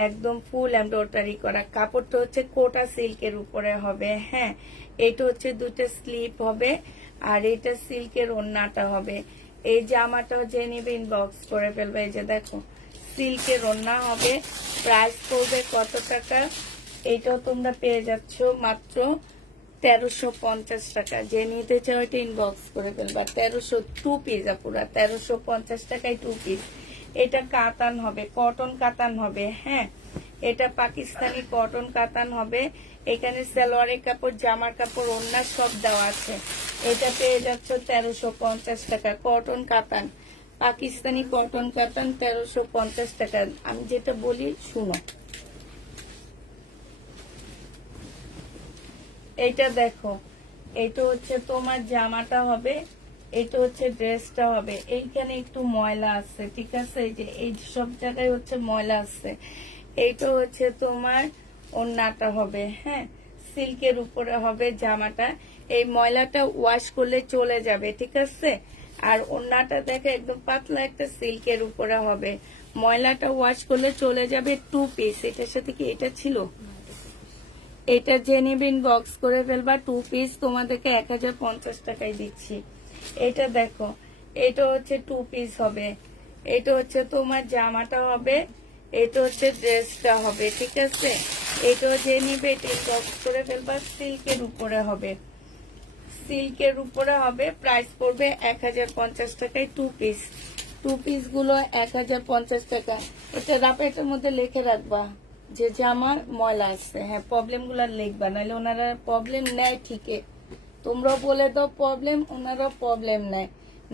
একদম ফুল এমব্রয়ডারি করা, কাপড়টা হচ্ছে কোটা সিল্কের উপরে হবে, হ্যাঁ, এটা হচ্ছে দুটো স্লিপ হবে, আর এটা সিল্কের ওড়নাটা হবে। এই জামাটা যে নিবে ইনবক্স করে ফেলবে। এই যে দেখো সিল্কের ওড়না হবে, প্রাইস পড়বে কত টাকা, এইটাও তোমরা পেয়ে যাচ্ছ মাত্র 1350 টাকা। যে নিতে চাও এটা ইনবক্স করে ফেলবা। 1300 টু পিস, পুরা 1350 টাকায় টু পিস। এটা কাতান হবে, কটন কাতান হবে, হ্যাঁ, এটা পাকিস্তানি কটন কাতান হবে। এখানে সালোয়ারের কাপড়, জামার কাপড়, ওড়না সব দেওয়া আছে। এটা পেয়ে যাচ্ছ 1350 টাকা। কটন কাতান, পাকিস্তানি কটন কাতান 1350 টাকা। আমি যেটা বলি শুনো, এইটা দেখো, এটা হচ্ছে তোমার জামাটা হবে, এটা হচ্ছে ড্রেসটা হবে। এইখানে একটু ময়লা আছে, ঠিক আছে, এই যে এই সব জায়গায় হচ্ছে ময়লা আছে। এইটা হচ্ছে তোমার ওড়নাটা হবে, হ্যাঁ, সিল্কের উপরে হবে জামাটা। এই ময়লাটা ওয়াশ করলে চলে যাবে, ঠিক আছে। আর ওড়নাটা দেখে একদম পাতলা একটা সিল্কের উপরে হবে, ময়লাটা ওয়াশ করলে চলে যাবে। টু পিস, এটার সাথে কি এটা ছিল, এটা জেনিবিন বক্স করে ফেলবা, 2 পিস তোমাদেরকে 1050 টাকায় দিচ্ছি। এটা দেখো, এটা হচ্ছে 2 পিস হবে, এটা হচ্ছে তোমার জামাটা হবে, এটা হচ্ছে ড্রেসটা হবে, ঠিক আছে। এটাও যে নিবে এটা বক্স করে ফেলবা, সিল্কের উপরে হবে, সিল্কের উপরে হবে। প্রাইস পড়বে 1050 টাকায় 2 পিস। 2 পিস গুলো 1050 টাকা। এটা রাপেটের মধ্যে লিখে রাখবা যে জামার ময়লা আসছে, হ্যাঁ প্রবলেম গুলো লিখবা, নাহলে ওনারা প্রবলেম নেয় ঠিকই। তোমরা বলে দাও প্রবলেম, ওনারা প্রবলেম নেয়,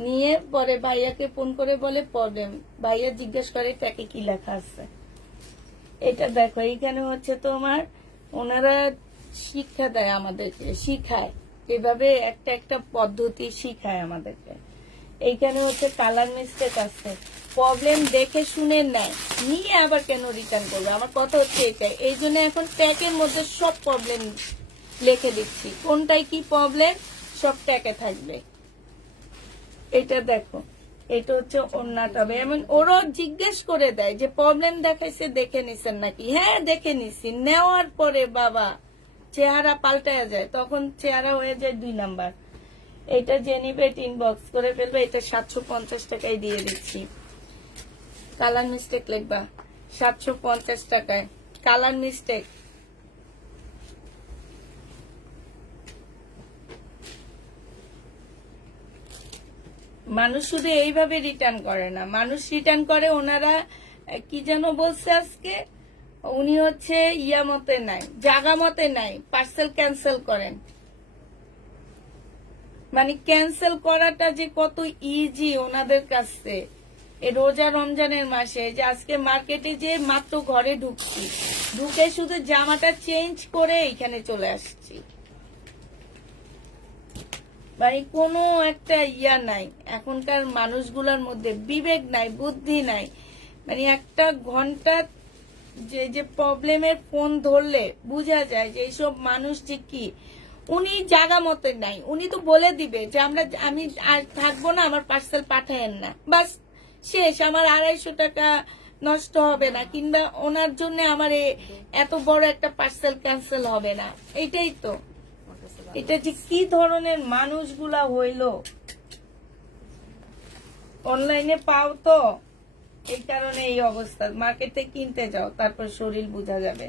নিয়ে পরে ভাইয়াকে ফোন করে বলে প্রবলেম, ভাইয়া জিজ্ঞেস করে প্যাকে কি লেখা আছে। এটা দেখো, এইখানে হচ্ছে তোমার ওনারা শিক্ষা দেয় আমাদেরকে, শিখায় এভাবে একটা একটা পদ্ধতি শিখায় আমাদেরকে। এইখানে হচ্ছে কালার মিস্টেক আছে, প্রবলেম দেখে শুনে নেয়, নিয়ে আবার কেন রিটার্ন করবে, আমার কথা হচ্ছে এটাই। এই জন্য এখন ট্যাগের মধ্যে সব প্রবলেম লিখে দিচ্ছি, কোনটাই কি প্রবলেম সব ট্যাগে থাকবে। এটা দেখো, এটা হচ্ছে ওন্নাটা হবে, এমন ওরাও জিজ্ঞেস করে দেয় যে প্রবলেম দেখাইছে দেখে নিছেন নাকি, হ্যাঁ দেখে নিছি। নেওয়ার পরে বাবা চেহারা পাল্টায় যায়, তখন চেহারা হয়ে যায় 2 নাম্বার। এটা যে নিবে ইনবক্স করে ফেলবে, এটা 750 টাকায় দিয়ে দিচ্ছি। কালার মিস্টেক লিখবা 750 টাকায়, কালার মিস্টেক। মানুষ শুধু এইভাবে রিটার্ন করে না, মানুষ রিটার্ন করে ওনারা কি যেন বলছে আজকে, উনি হচ্ছে ইয়া মতে নাই, জাগা মতে নাই, পার্সেল ক্যান্সেল করেন। মানে ক্যান্সেল করাটা যে কত ইজি ওনাদের কাছে। এই রোজা রমজানের মাসে যে আজকে মার্কেটে যে মাত্র ঘরে ঢুকছি, ঢুকে শুধু জামাটা চেঞ্জ করে এখানে চলে আসছি। মানে কোনো একটা ইয়া নাই, এখনকার মানুষগুলোর মধ্যে বিবেক নাই, বুদ্ধি নাই। মানে একটা ঘন্টা যে যে প্রবলেমের ফোন ধরলে বোঝা যায় যে এইসব মানুষ যে কি, উনি জায়গা মতো নাই, উনি তো বলে দিবে যে আমি আর থাকবো না, আমার পার্সেল পাঠায়েন না, বাস শেষ, আমার 250 টাকা নষ্ট হবে না, কিংবা ওনার জন্য আমার এত বড় একটা পার্সেল ক্যান্সেল হবে না। এইটাই তো, এটা যে কি ধরনের মানুষগুলা হইল, অনলাইনে পাও তো এই কারণে এই অবস্থা। মার্কেটে কিনতে যাও, তারপর শরীর বোঝা যাবে।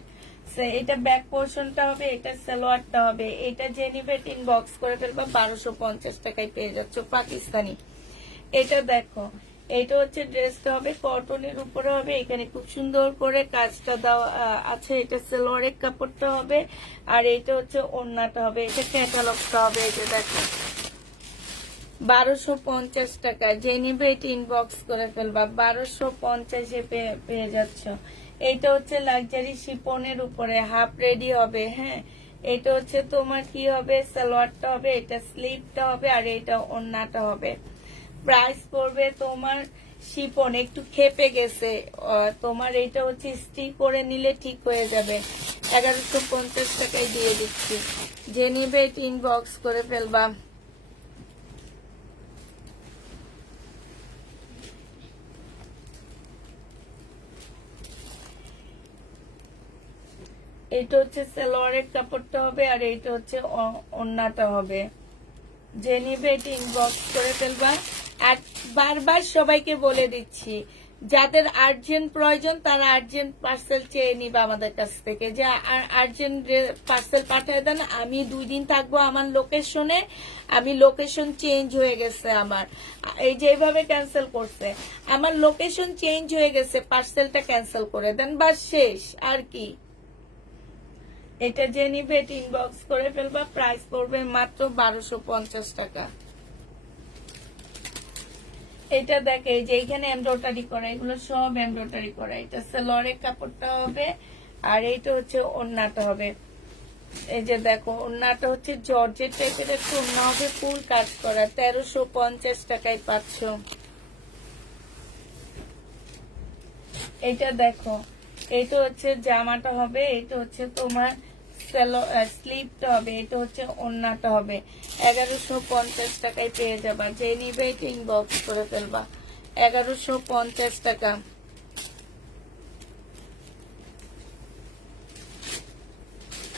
এটা ব্যাক পোর্শনটা হবে, এটা সালোয়ারটা হবে। এটা যে নিবে ইনবক্স করে ফেলবা, 1250 টাকায় পেয়ে যাচ্ছ পাকিস্তানি। এটা দেখো, এটা হচ্ছে ড্রেসটা হবে, কটনের উপরে হবে, এখানে খুব সুন্দর করে কাজটা দেওয়া আছে। এটা সালোয়ারের কাপড়টা হবে, আর এটা হচ্ছে ওড়নাটা হবে, এটা ক্যাটালগটা হবে। এটা দেখো 1250 টাকা, যে নিবে এটা ইনবক্স করে ফেলবা, 1250-এ পেয়ে যাচ্ছ। এটা হচ্ছে লাক্সারি শিপনের উপরে হাফ রেডি হবে, হ্যাঁ। এটা হচ্ছে তোমার কি হবে, সালোয়ারটা হবে, এটা স্লিভটা হবে, আর এটা ওড়নাটা হবে। প্রাইস পড়বে তোমার, শিপন একটু খেপে গেছে তোমার, এটা হচ্ছে স্টিচ করে নিলে ঠিক হয়ে যাবে, 1150 টাকায় দিয়ে দিচ্ছি। যে নিবে এটা ইনবক্স করে ফেলবা। এটা হচ্ছে সালোয়ারের কাপড়টা হবে, আর এটা হচ্ছে ওড়নাটা হবে। যে নিবে এটা ইনবক্স করে ফেলবা। আর বারবার সবাইকে বলে দিচ্ছি, যাদের আর্জেন্ট প্রয়োজন তারা আর্জেন্ট পার্সেল চেয়ে নিবে আমাদের কাছ থেকে, যে আর্জেন্ট পার্সেল পাঠিয়ে দেন। আমি 2 দিন থাকবো আমার লোকেশনে, আমি লোকেশন চেঞ্জ হয়ে গেছে আমার, এই যেভাবে ক্যান্সেল করছে, আমার লোকেশন চেঞ্জ হয়ে গেছে, পার্সেলটা ক্যান্সেল করে দেন, বাস শেষ। আর কি, এটা যে নিবে এটা ইনবক্স করে ফেলবা। প্রাইস পড়বে মাত্র 1250 টাকা। এটা দেখে যে এখানে এমব্রয়ডারি করা, এগুলো সব এমব্রয়ডারি করা। এটা সালোয়ারের কাপড়টা হবে, আর এইটা হচ্ছে ওড়নাটা হবে। এই যে দেখো, ওড়নাটা হচ্ছে জর্জেট টাইপের একটা ওড়না হবে, ফুল কাজ করা, 1350 টাকায় পাচ্ছ। এটা দেখো, এটা হচ্ছে জামাটা হবে, এটা হচ্ছে তোমার স্লিভটা হবে, এটা হচ্ছে ওড়নাটা হবে, 1150 টাকায় পেয়ে যাবা। যে নিবে এটা ইনবক্স করে ফেলবা, 1150 টাকা।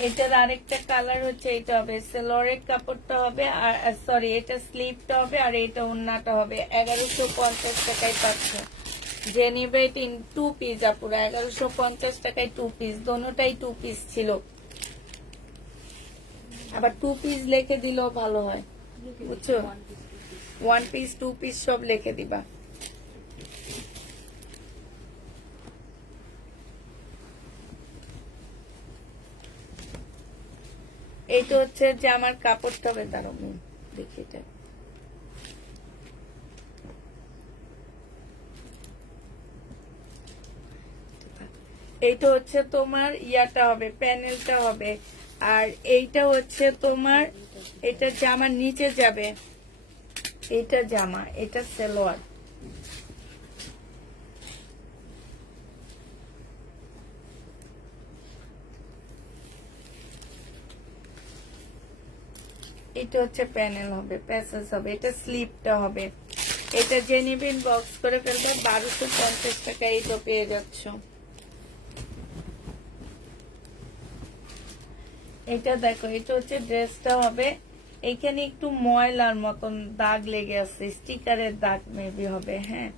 এটার আরেকটা কালার হচ্ছে এটা হবে সেলরের কাপড়টা হবে আর সরি এটা স্লিপটা হবে আর এটা ওন্নাটা হবে 1150 টাকায় পাচ্ছ যে নিবে 2 পিস আপুরা 1150 টাকায় 2 পিস দোনোটাই 2 পিস ছিল আবার 2 পিস লিখে দিলেও ভালো হয় বুঝছো 1 পিস 2 পিস সব লিখে দিবা এইটা হচ্ছে যে আমার কাপড়টা হবে দাঁড়াও দেখি এটা এইটা হচ্ছে তোমার ইয়াটা হবে প্যানেলটা হবে আর এইটা হচ্ছে তোমার এটা জামার নিচে যাবে এটা জামা এটা সালোয়ার এটা হচ্ছে প্যানেল হবে প্যাসেজ হবে এটা স্লিপটা হবে এটা যে নিবেন বক্স করে ফেলবে 1250 টাকা এইটা পেয়ে যাচ্ছ এটা দেখো এটা হচ্ছে ড্রেসটা হবে এখানে একটু ময়লার মতন দাগ লেগে আছে স্টিকারের দাগ মেবি হবে হ্যাঁ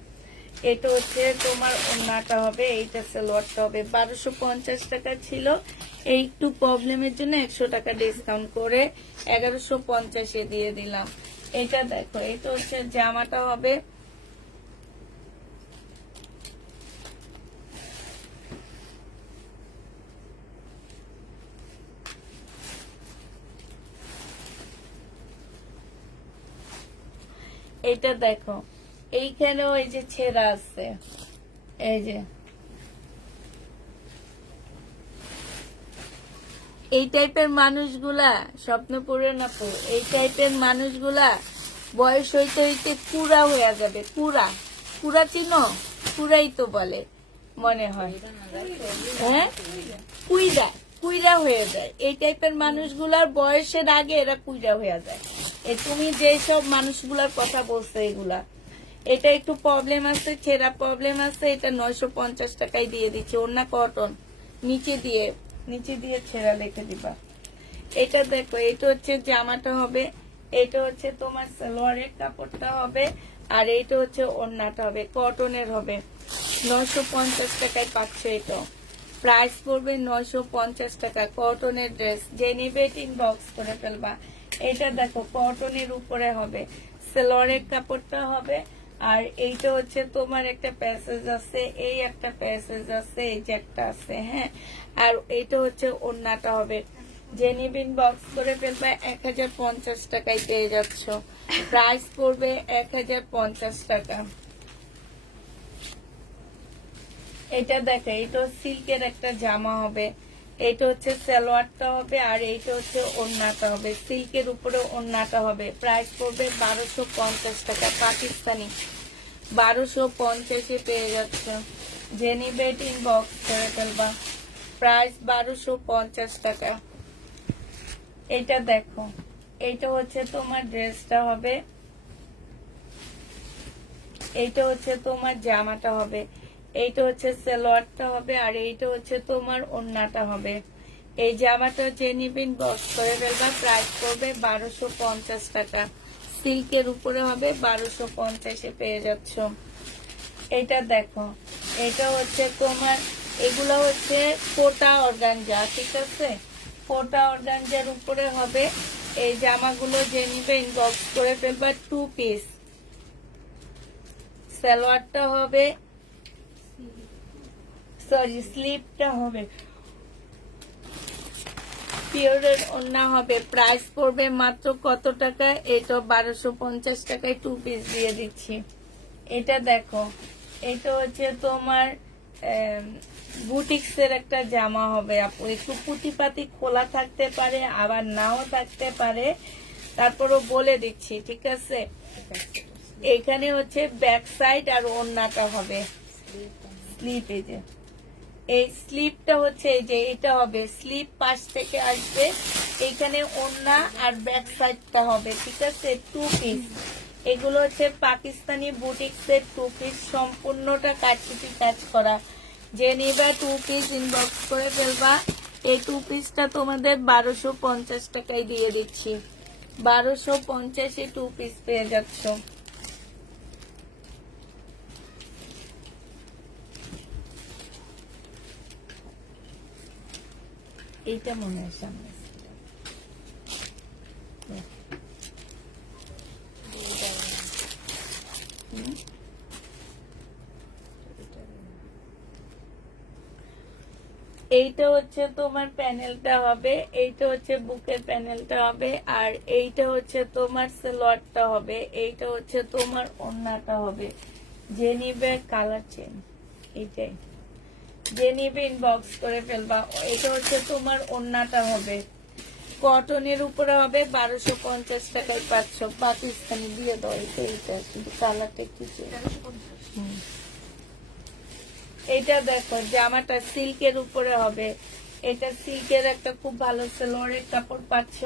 এটা হচ্ছে তোমার ওন্নাটা হবে এইটা সালোয়ারটা হবে 1250 টাকা ছিল এই একটু প্রবলেমের জন্য 100 টাকা ডিসকাউন্ট করে 1150 এ দিয়ে দিলাম এটা দেখো এটা হচ্ছে জামাটা হবে এটা দেখো এইখানেও এই যে ছেঁড়া আছে এই যে এই টাইপের মানুষগুলা স্বপ্নপুরে না এই টাইপের মানুষগুলা বয়স হইতে হইতে কুড়া হয়ে যাবে কুড়া কুড়া চিনো কুড়াই তো বলে মনে হয় হ্যাঁ কুইরা কুইরা হয়ে যায় এই টাইপের মানুষগুলার বয়সের আগে এরা কুইরা হয়ে যায় তুমি যেসব মানুষগুলার কথা বলছো এগুলা এটা একটু প্রবলেম আছে ছেঁড়া প্রবলেম আছে এটা 950 টাকায় দিয়ে দিচ্ছি ওন্না কটন নিচে দিয়ে ছেঁড়া লিখে দিবা এটা দেখো এটা হচ্ছে জামাটা হবে এটা হচ্ছে তোমার সালোয়ারের কাপড়টা হবে আর এটা হচ্ছে ওন্নাটা হবে কটনের হবে 950 টাকায় পাচ্ছ এটা প্রাইস পড়বে 950 টাকা কটনের ড্রেস যে নিবে ইনবক্স করে ফেলবা এটা দেখো কটনের উপরে হবে সালোয়ারের কাপড়টা হবে আর এইটা হচ্ছে তোমার একটা প্যাসেজ আছে এই একটা প্যাসেজ আছে এই যে একটা আছে হ্যাঁ আর এইটা হচ্ছে ওন্নাটা হবে যে নিবেন বক্স করে ফেলবা 1050 টাকায় পেয়ে যাচ্ছ প্রাইস পড়বে 1050 টাকা এটা দেখো এটা সিল্কের একটা জামা হবে এটা হচ্ছে সালোয়ারটা হবে আর এইটা হচ্ছে ওন্নাটা হবে সিল্কের উপরে ওন্নাটা হবে প্রাইস পড়বে 1250 টাকা পাকিস্তানি 1250 এ পেয়ে যাচ্ছে যে নিবে ইনবক্স করে ফেলবা প্রাইস 1250 টাকা এটা দেখো এটা হচ্ছে তোমার ড্রেসটা হবে এইটা হচ্ছে তোমার জামাটা হবে এইটা হচ্ছে সালোয়ারটা হবে আর এইটা হচ্ছে তোমার ওন্নাটা হবে এই জামাটা যে নিবেন বক্স করে ফেলবা প্রাইস পড়বে 1250 টাকা সিল্কের উপরে হবে 1250 এ পেয়ে যাচ্ছ এটা দেখো এটা হচ্ছে তোমার এগুলো হচ্ছে কোটা অর্গানজা ঠিক আছে কোটা অর্গানজার উপরে হবে এই জামাগুলো যে নিবে ইনবক্স করে ফেলবা 2 পিস সালোয়ারটা হবে সরি স্লিপটা হবে পিওরের ওন্না হবে প্রাইস পড়বে মাত্র কত টাকা এটা 1250 টাকায় 2 পিস দিয়ে দিচ্ছি এটা দেখো এটা হচ্ছে তোমার বুটিক্সের একটা জামা হবে আপু একটু পুঁতিপাতি খোলা থাকতে পারে আবার নাও থাকতে পারে তারপরও বলে দিচ্ছি ঠিক আছে এখানে হচ্ছে ব্যাক সাইড আর ওন্নাটা হবে স্লিপ এই যে এই স্লিপটা হচ্ছে এই যে এটা হবে স্লিপ পাশ থেকে আসবে এখানে ওন্না আর ব্যাক সাইডটা হবে ঠিক আছে 2 পিস এগুলো হচ্ছে পাকিস্তানি বুটিক্সের 2 পিস সম্পূর্ণটা কাটকুটি কাজ করা যে নিবা 2 পিস ইনবক্স করে ফেলবা এই 2 পিসটা তোমাদের 1250 টাকায় দিয়ে দিচ্ছি। 1250-এ 2 পিস পেয়ে যাচ্ছ। এইটা মনে হয় সামনে এইটা হচ্ছে তোমার প্যানেলটা হবে, এইটা হচ্ছে বুকের প্যানেলটা হবে, আর এইটা হচ্ছে তোমার সালোয়ারটা হবে, এইটা হচ্ছে তোমার ওড়নাটা হবে। যে নিবে কালার চেঞ্জ, এইটাই যে নিবে ইনবক্স করে ফেলবা। এটা হচ্ছে তোমার ওড়নাটা হবে, কটনের উপরে হবে, 1250 টাকায় পাচ্ছ। পাকিস্তানি দিয়ে দাও, এইটা কিন্তু কালারটা একটু চেঞ্জ। এটা দেখো জামাটা সিল্কের উপরে হবে, এটা সিল্কের একটা খুব ভালো সালোয়ারের কাপড় পাচ্ছ।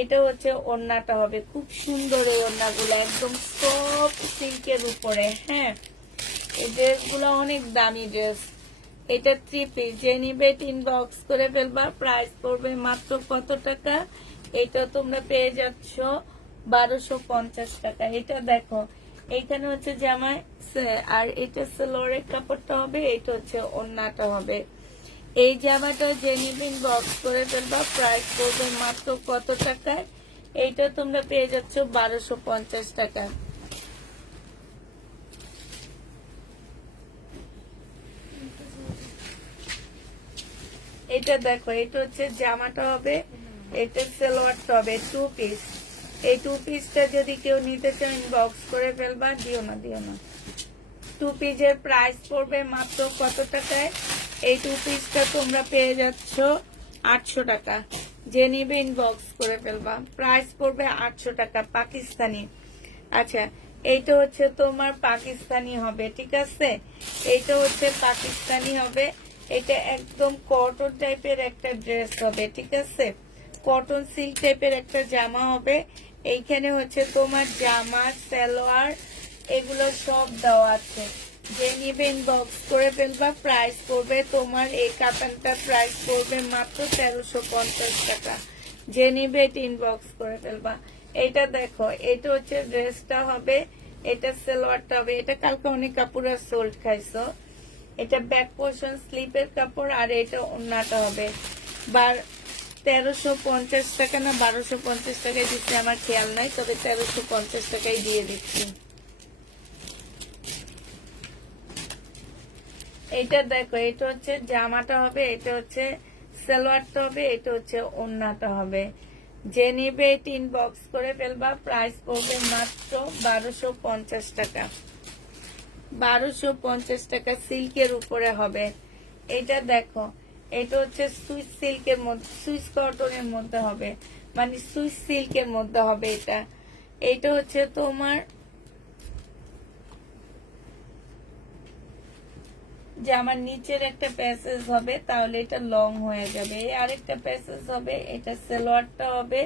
এটা হচ্ছে ওড়নাটা হবে, খুব সুন্দর এই ওড়নাগুলো, একদম সফট সিল্কের উপরে। হ্যাঁ, এই ড্রেসগুলো অনেক দামি ড্রেস। এটা 3 পিস, যে নিবে ইনবক্স করে ফেলবা। প্রাইস পড়বে মাত্র কত টাকা? এটা তোমরা পেয়ে যাচ্ছ 1250 টাকা। এটা দেখো এইখানে হচ্ছে জামায়, আর এটা সালোয়ারের কাপড়টা হবে, এটা হচ্ছে ওড়নাটা হবে। এই জামাটা যে নিবে ইনবক্স করে ফেলবা। প্রাইস পড়বে মাত্র কত টাকায়? এইটা তোমরা পেয়ে যাচ্ছ 1250 টাকা। এটা দেখো, এটা হচ্ছে জামাটা হবে, এটা সালোয়ারটা হবে, 2 পিস। এই 2 পিসটা যদি কেউ নিতে চান ইনবক্স করে ফেলবা। দিও না 2 পিসের প্রাইস পড়বে মাত্র কত টাকায়? এই 2 পিসটা তোমরা পেয়ে যাচ্ছ 800 টাকা। যে নিবে ইনবক্স করে ফেলবা। প্রাইস পড়বে 800 টাকা পাকিস্তানি। আচ্ছা, এইটা হচ্ছে তোমার পাকিস্তানি হবে, ঠিক আছে? এইটা হচ্ছে পাকিস্তানি হবে, এটা একদম কটন টাইপের একটা ড্রেস হবে, ঠিক আছে? কটন সিল্ক টাইপের একটা জামা হবে। এইখানে হচ্ছে তোমার জামা, সালোয়ার, এগুলো সব দেওয়া আছে। যে নিবে ইনবক্স করে ফেলবা। প্রাইস পড়বে তোমার এই কাতানটা প্রাইস পড়বে মাত্র 1350 টাকা। যে নিবে এটা ইনবক্স করে ফেলবা। এটা দেখো, এটা হচ্ছে ড্রেসটা হবে, এটা সালোয়ারটা হবে। এটা কালকে অনেক কাপড়ের সোল্ড খাইছো। এটা ব্যাক পোর্শন স্লিপের কাপড়, আর এটা ওড়নাটা হবে। 1350 টাকা না 1250 টাকায় দিচ্ছে আমার খেয়াল নাই, তবে 1350 টাকায় দিয়ে দিচ্ছি। এটা দেখো, এটা হচ্ছে জামাটা হবে, এটা হচ্ছে সালোয়ারটা হবে, এটা হচ্ছে ওড়নাটা হবে। যে নিবে এটা ইনবক্স করে ফেলবা। প্রাইস পড়বে মাত্র 1250 টাকা। 1250 টাকা সিল্কের উপরে হবে। এটা দেখো, এটা হচ্ছে সুইস সিল্কের মধ্যে, সুইস কটনের মধ্যে হবে, মানে সুইস সিল্কের মধ্যে হবে। এটা হচ্ছে তোমার যে আমার নিচের একটা প্যাসেজ হবে, তাহলে এটা লং হয়ে যাবে। আরেকটা প্যাসেজ হবে, এটা সালোয়ারটা হবে,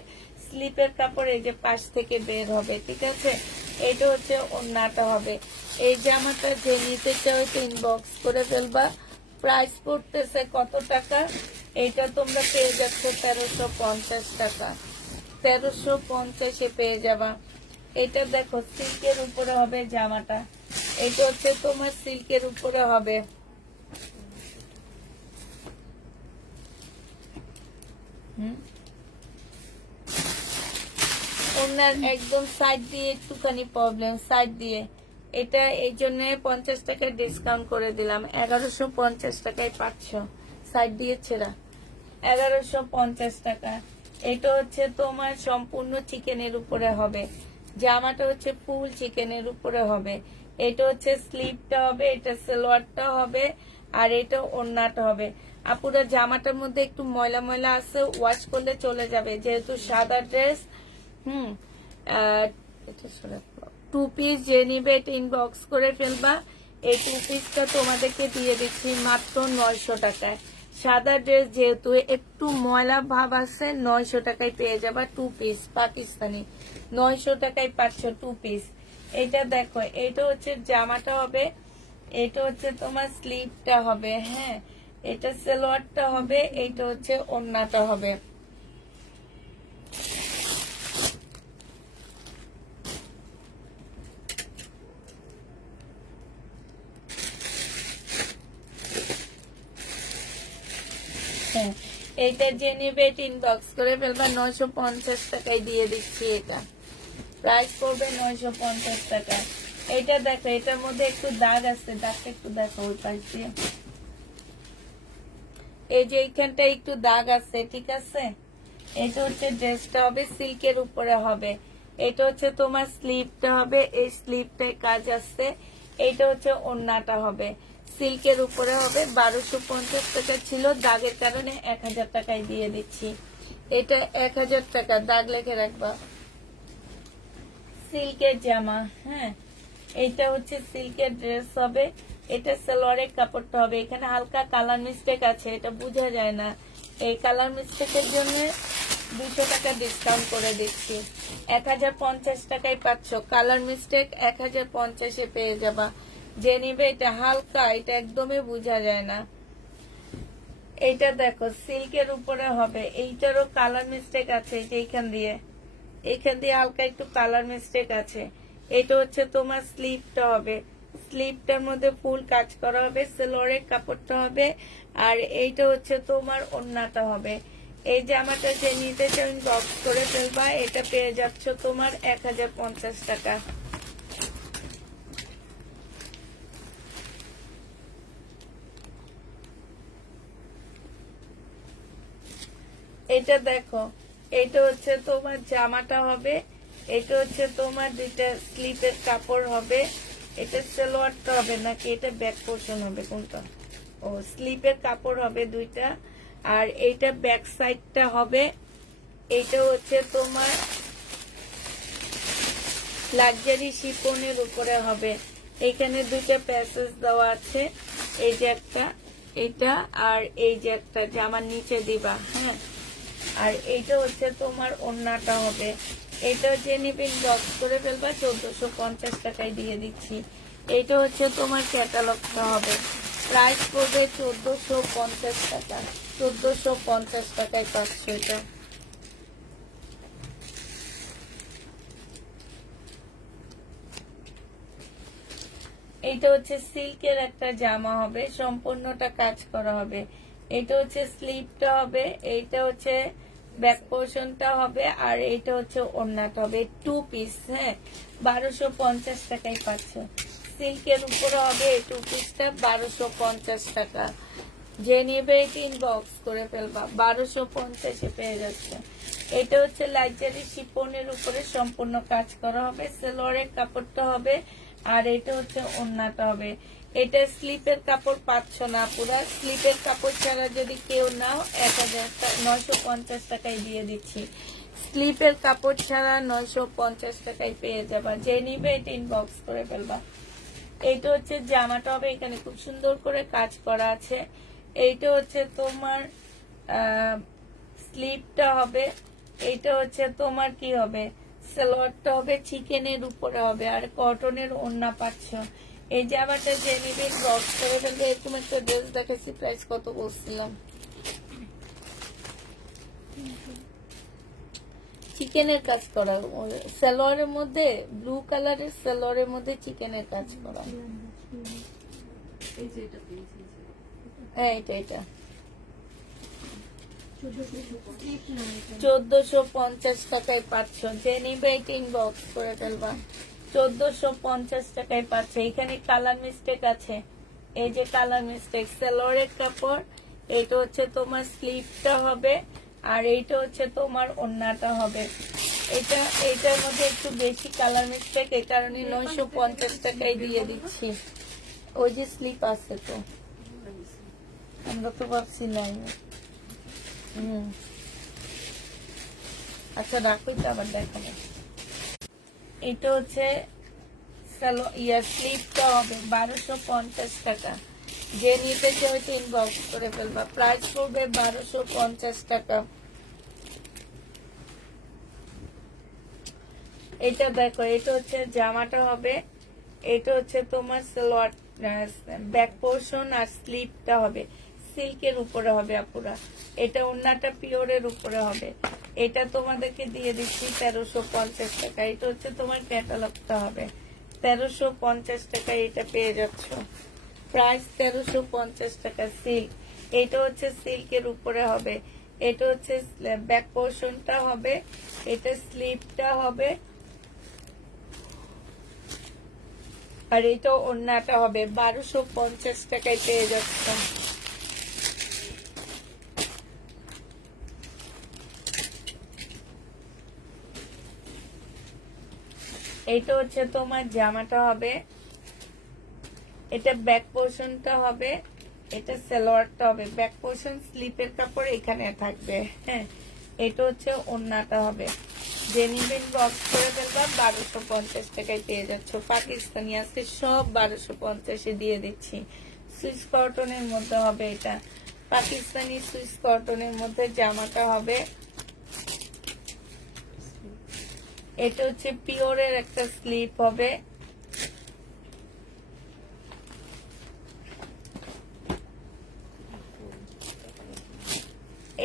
স্লিপের কাপড় এই যে পাশ থেকে বের হবে, ঠিক আছে? এটা হচ্ছে ওড়নাটা হবে। এই জামাটা যে নিতে চাও এটা ইনবক্স করে ফেলবা। প্রাইস পড়তেছে কত টাকা? এটা তোমরা পেয়ে যাচ্ছ 1350 টাকা। 1350-এ পেয়ে যাবা। এটা দেখো সিল্কের উপরে হবে জামাটা, এটা হচ্ছে তোমার সিল্কের উপরে হবে। ওনার একদম সাইড দিয়ে একটুখানি প্রবলেম, সাইড দিয়ে। এটা এই জন্য 50 টাকা ডিসকাউন্ট করে দিলাম, 1150 টাকায় পাচ্ছ। সাইড দিয়ে ছেড়া 1150 টাকা। এটা হচ্ছে তোমার সম্পূর্ণ চিকেনের উপরে হবে, জামাটা হচ্ছে ফুল চিকেনের উপরে হবে। এটা হচ্ছে স্লিভটা হবে, এটা সালোয়ারটা হবে, আর এটা ওড়নাটা হবে। আপুরা জামাটার মধ্যে একটু ময়লা ময়লা আছে, ওয়াশ করলে চলে যাবে, যেহেতু সাদা ড্রেস। 2 পিস যে নিবে এটা ইনবক্স করে ফেলবা। এই 2 পিসটা তোমাদেরকে দিয়ে দিচ্ছি মাত্র 900 টাকায়। সাদা ড্রেস যেহেতু একটু ময়লা ভাব আছে, 900 টাকায় পেয়ে যাবা 2 পিস পাকিস্তানি। 900 টাকায় পাচ্ছ 2 পিস। এটা দেখো, এটা হচ্ছে জামাটা হবে, এটা হচ্ছে তোমার স্লিভটা হবে। হ্যাঁ, এটা সালোয়ারটা হবে, এইটা হচ্ছে ওড়নাটা হবে। হ্যাঁ, এইটা যে নিবে ইনবক্স করে ফেলবা, 950 টাকায় দিয়ে দিচ্ছি। এটা প্রাইস পড়বে 950 টাকা। এটা দেখো, এটার মধ্যে একটু দাগ আছে, দাগটা একটু দেখো ওই পাশ দিয়ে, এই যে এইখানটা একটু দাগ আছে, ঠিক আছে। এটা হচ্ছে ড্রেসটা হবে, সিল্কের উপরে হবে। এটা হচ্ছে তোমার স্লিভটা হবে, এই স্লিভটায় কাজ আছে। এইটা হচ্ছে ওড়নাটা হবে, সিল্কের উপরে হবে। 1250 টাকা ছিল, দাগের কারণে 1000 টাকায় দিয়ে দিচ্ছি। এটা 1000 টাকা, দাগ লিখে রাখবা। সিল্কের জামা, হ্যাঁ, এইটা হচ্ছে সিল্কের ড্রেস হবে। এটা সালোয়ারের কাপড়টা হবে। এখানে হালকা কালার মিস্টেক আছে, এটা বোঝা যায় না। এই কালার মিস্টেকের জন্য 200 টাকা ডিসকাউন্ট করে দিচ্ছি। 1050 টাকায় পাচ্ছ। কালার মিস্টেক 1050-এ পেয়ে যাবা। যে নিবে এটা হালকা, এটা একদমই বোঝা যায় না। এইটা দেখো, সিল্কের উপরে হবে। এইটারও কালার মিস্টেক আছে, এইখান দিয়ে হালকা একটু কালার মিস্টেক আছে। এটা হচ্ছে তোমার স্লিভটা হবে, স্লিভটার মধ্যে ফুল কাজ করা হবে। সালোয়ারের কাপড়টা হবে, আর এইটা হচ্ছে তোমার ওড়নাটা হবে। এই জামাটা যে নিতে চাও বক্স করে ফেলবা। এটা পেয়ে যাচ্ছ তোমার 1050 টাকা। এটা দেখো, এটা হচ্ছে তোমার জামাটা হবে। এটা হচ্ছে তোমার দুইটা স্লিপের কাপড় হবে। এটা সালোয়ারটা হবে নাকি এটা ব্যাক পোর্শন হবে, কোনটা? ও, স্লিপের কাপড় হবে দুইটা। আর এইটা ব্যাক সাইডটা হবে। এইটা হচ্ছে তোমার লাক্সারি শিফনের উপরে হবে। এখানে দুইটা প্যাসেজ দেওয়া আছে, এই যে একটা, এটা, আর এই যে একটা জামার নিচে দিবা, হ্যাঁ। আর এইটা হচ্ছে তোমার ওড়নাটা হবে। এটা যে নিবে বক্স করে ফেলবা, 1450 টাকায় দিয়ে দিচ্ছি। এইটা হচ্ছে তোমার ক্যাটালগটা হবে। প্রাইস পড়বে 1450 টাকা। 1450 টাকায় পাচ্ছ এটা। এইটা হচ্ছে সিল্কের একটা জামা হবে, সম্পূর্ণটা কাজ করা হবে। এটা হচ্ছে স্লিভটা হবে, এইটা হচ্ছে ব্যাক পোর্শনটা হবে, আর এইটা হচ্ছে ওড়নাটা হবে। 2 পিস, হ্যাঁ, 1250 টাকায় পাচ্ছ। সিল্কের উপরে হবে এই 2 পিসটা, 1250 টাকা। যে নেবে এটা ইনবক্স করে ফেলবা, 1250-এ পেয়ে যাচ্ছে। এটা হচ্ছে লাক্সারি শিফনের উপরে সম্পূর্ণ কাজ করা হবে। সালোয়ারের কাপড়টা হবে, আর এটা হচ্ছে ওড়নাটা হবে। এটা স্লিপের কাপড় পাচ্ছ না, পুরা স্লিপের কাপড় ছাড়া যদি কেউ নাও 950 টাকায় দিয়ে দিচ্ছি। স্লিপের কাপড় ছাড়া 950 টাকায় পেয়ে যাবা। যে নিবে এটা ইনবক্স করে ফেলবা। এইটা হচ্ছে জামাটা হবে, এখানে খুব সুন্দর করে কাজ করা আছে। এইটা হচ্ছে তোমার স্লিভটা হবে। এইটা হচ্ছে তোমার কি হবে, সালোয়ারটা হবে, চিকেনের উপরে হবে, আর কটনের ওড়না পাচ্ছ। এই জামাটা যে নিবে বক্স করে ফেলবে। এরকম একটা ড্রেস দেখেছি, প্রাইস কত বলছিলাম, চিকেনের কাজ করা, সালোয়ারের মধ্যে ব্লু কালারের সালোয়ারের মধ্যে চিকেনের কাজ করা। হ্যাঁ, এটা 1450 টাকায় পাচ্ছ। যে নিবে এটা ইনবক্স করে ফেলবা। 1450 টাকায় পাচ্ছ। এখানে কালার মিস্টেক আছে, এই যে কালার মিস্টেক। সালোয়ারের কাপড়, এটা হচ্ছে তোমার স্লিভটা হবে, আর এইটা হচ্ছে তোমার ওড়নাটা হবে। এইটার মধ্যে একটু বেশি কালার মিস্টেক, এই কারণে 950 টাকায় দিয়ে দিচ্ছি। ওই যে স্লিপ আছে তো, আমরা তো ভাবছি নাই। আচ্ছা রাখোই তো, আবার দেখাবো। এটা হচ্ছে স্লিপটা হবে 1250 টাকা। যে নিতে চাও ওইটা ইনবক্স করে ফেলবা। প্রাইস পড়বে 1250 টাকা। এটা দেখো, এটা হচ্ছে জামাটা হবে। এটা হচ্ছে তোমার সালোয়ার ব্যাক পোর্শন, আর স্লিপটা হবে। সিল্কের উপরে হবে আপুরা, এটা ওড়নাটা পিওরের উপরে হবে। এটা তোমাদেরকে দিয়ে দিচ্ছি 1350 টাকা। এটা হচ্ছে তোমার ক্যাটালগটা হবে 1350 টাকায় এটা পেয়ে যাচ্ছ। প্রাইস 1350 টাকা সিল্ক। এটা হচ্ছে সিল্কের উপরে হবে। এটা হচ্ছে ব্যাক পোর্শনটা হবে, এটা স্লিপটা হবে, আর এটা ওড়নাটা হবে। 1250 টাকায় পেয়ে যাচ্ছ। এইটা হচ্ছে তোমার জামাটা হবে, এটা ব্যাক পোর্শনটা হবে, এটা সালোয়ারটা হবে। ব্যাক পোর্শন স্লিপের কাপড় এখানে থাকবে। হ্যাঁ, এটা হচ্ছে ওড়নাটা হবে। যে নিবেন বক্স করে ফেলবা 1250 টাকায় পেয়ে যাচ্ছ। পাকিস্তানি আছে সব 1250-এ দিয়ে দিচ্ছি। সুইস কটনের মধ্যে হবে এটা, পাকিস্তানি সুইস কটনের মধ্যে জামাটা হবে। এটা হচ্ছে পিওরের একটা স্লিপ হবে।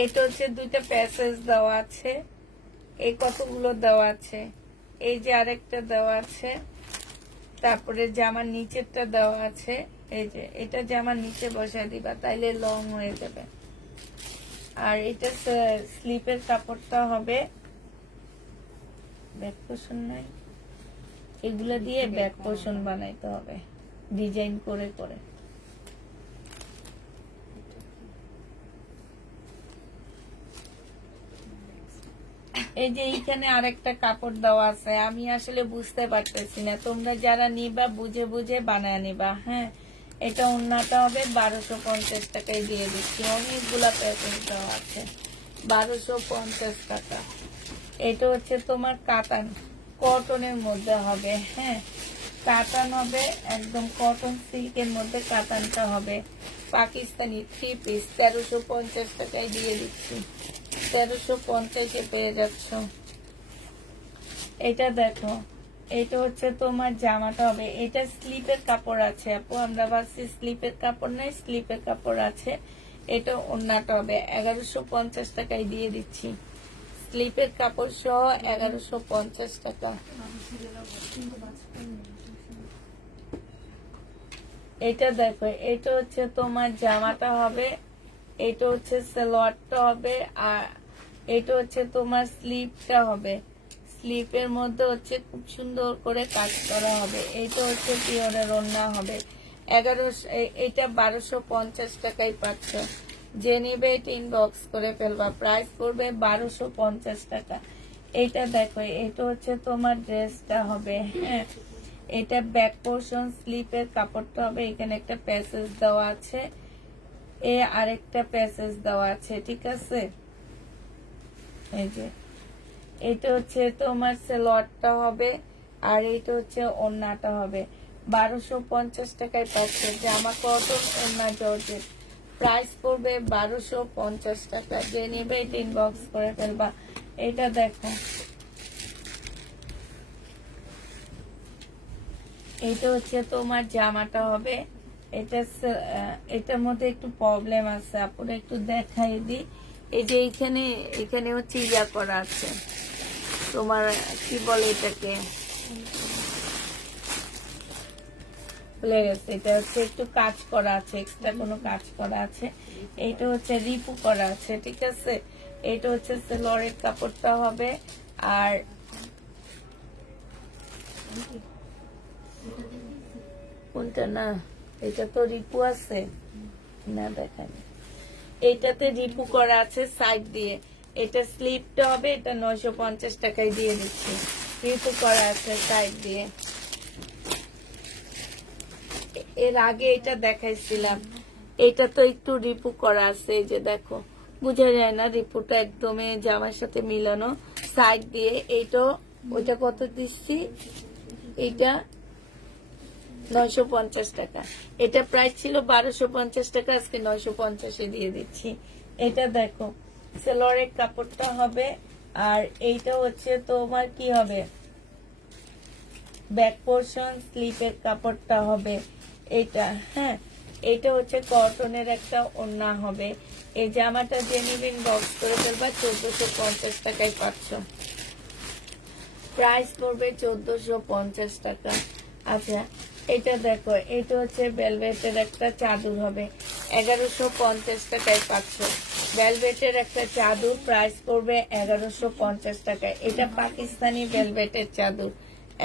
এটা হচ্ছে দুইটা প্যাসেজ দেওয়া আছে, এই কতগুলো দেওয়া আছে, এই যে আরেকটা দেওয়া আছে, তারপরে জামার নিচেরটা দেওয়া আছে। এই যে এটা জামার নিচে বসায় দিবা, তাইলে লং হয়ে যাবে। আর এটা স্লিপের কাপড়টা হবে, ব্যাক পোর্শন নাই, এগুলো দিয়ে ব্যাক পোর্শন বানাইতে হবে ডিজাইন করে করে। এই যে এইখানে আরেকটা কাপড় দেওয়া আছে, আমি আসলে বুঝতে পারতেছি না, তোমরা যারা নিবা বুঝে বুঝে বানায় নিবা। হ্যাঁ, এটা ওড়নাটা হবে 1250 টাকায় দিয়ে দিচ্ছি। অনেকগুলা প্যাকেজ দেওয়া আছে, 1250 টাকা। এটা হচ্ছে তোমার কাতান কটনের মধ্যে হবে। হ্যাঁ, কাতান হবে, একদম কটন সিল্কের মধ্যে কাতানটা হবে। পাকিস্তানি 3 পিস 1350 টাকায় দিয়ে দিচ্ছি। 1350-এ পেয়ে যাচ্ছ। এটা দেখো, এটা হচ্ছে তোমার জামাটা হবে, এটা স্লিপের কাপড় আছে আপু, আমরা ভাবছি স্লিপের কাপড় নাই, স্লিপের কাপড় আছে। এটা ওড়নাটা হবে 1150 টাকায় দিয়ে দিচ্ছি। স্লিপের কাপড় সহ 1150 টাকা। এটা দেখো, এটা হচ্ছে তোমার জামাটা হবে, এটা হচ্ছে সালোয়ারটা হবে, আর এটা হচ্ছে তোমার স্লিপটা হবে। স্লিপের মধ্যে হচ্ছে খুব সুন্দর করে কাজ করা হবে। এটা হচ্ছে পিওরের ওড়না হবে। 1100, এটা 1250 টাকায় পাচ্ছ। যে নিবে এটা ইনবক্স করে ফেলবা, প্রাইস পড়বে 1250 টাকা। এটা দেখো, এটা হচ্ছে তোমার ড্রেসটা হবে। হ্যাঁ, এটা ব্যাক পোর্শন স্লিপের কাপড়টা হবে, এখানে একটা প্যাসেজ দেওয়া আছে, এ আরেকটা প্যাসেজ দেওয়া আছে, ঠিক আছে। এই যে এটা হচ্ছে তোমার সালোয়ারটা হবে, আর এটা হচ্ছে ওড়নাটা হবে। 1250 টাকায় পাচ্ছে জামা কটন ওড়না জর্জেট। প্রাইস পড়বে 1250 টাকা। যে নেবে এটা ইনবক্স করে ফেলবা। এটা দেখো, এটা হচ্ছে তোমার জামাটা হবে। এটা এটার মধ্যে একটু প্রবলেম আছে, আপনারা একটু দেখাই দিই। এই যে এখানে হচ্ছে ইয়া করা আছে, তোমার কি বলে এটাকে, ভুলে গেছে। এটা হচ্ছে একটু কাজ করা আছে, এক্সট্রা কোনো কাজ করা আছে। এইটা হচ্ছে রিপু করা আছে, ঠিক আছে। এটা হচ্ছে সেলরের কাপড়টা হবে, আর কোনটা না, এটা তো রিপু আছে না, দেখানি। এইটাতে রিপু করা আছে সাইড দিয়ে। এটা স্লিপটা হবে, এটা 950 টাকায় দিয়ে দিচ্ছি। রিপু করা আছে সাইড দিয়ে। এর আগে এটা দেখাইছিলাম, এটা তো একটু রিপু করা আছে, এই যে দেখো, বোঝা যায় না, রিপুটা একদমই জামার সাথে মিলানো সাইড দিয়ে। এইটা ওইটা কত দিচ্ছি, এইটা 950 টাকা। এটা প্রাইস ছিল 1250 টাকা, আজকে 950-এ দিয়ে দিচ্ছি। এটা দেখো, সেলরের কাপড়টা হবে, আর এইটা হচ্ছে তোমার কি হবে, ব্যাক পোর্শন স্লিপের কাপড়টা হবে এটা। হ্যাঁ, এটা হচ্ছে কটনের একটা ওড়না হবে। এই জামাটা যে নিবেন বক্স করে ফেলবা 1450 টাকায় পাচ্ছ। প্রাইস পড়বে 1450 টাকা। আচ্ছা এটা দেখো, এটা হচ্ছে ভেলভেটের একটা চাদর হবে, 1150 টাকায় পাচ্ছ। ভেলভেটের একটা চাদর, প্রাইস পড়বে 1150 টাকায়। এটা পাকিস্তানি ভেলভেটের চাদর,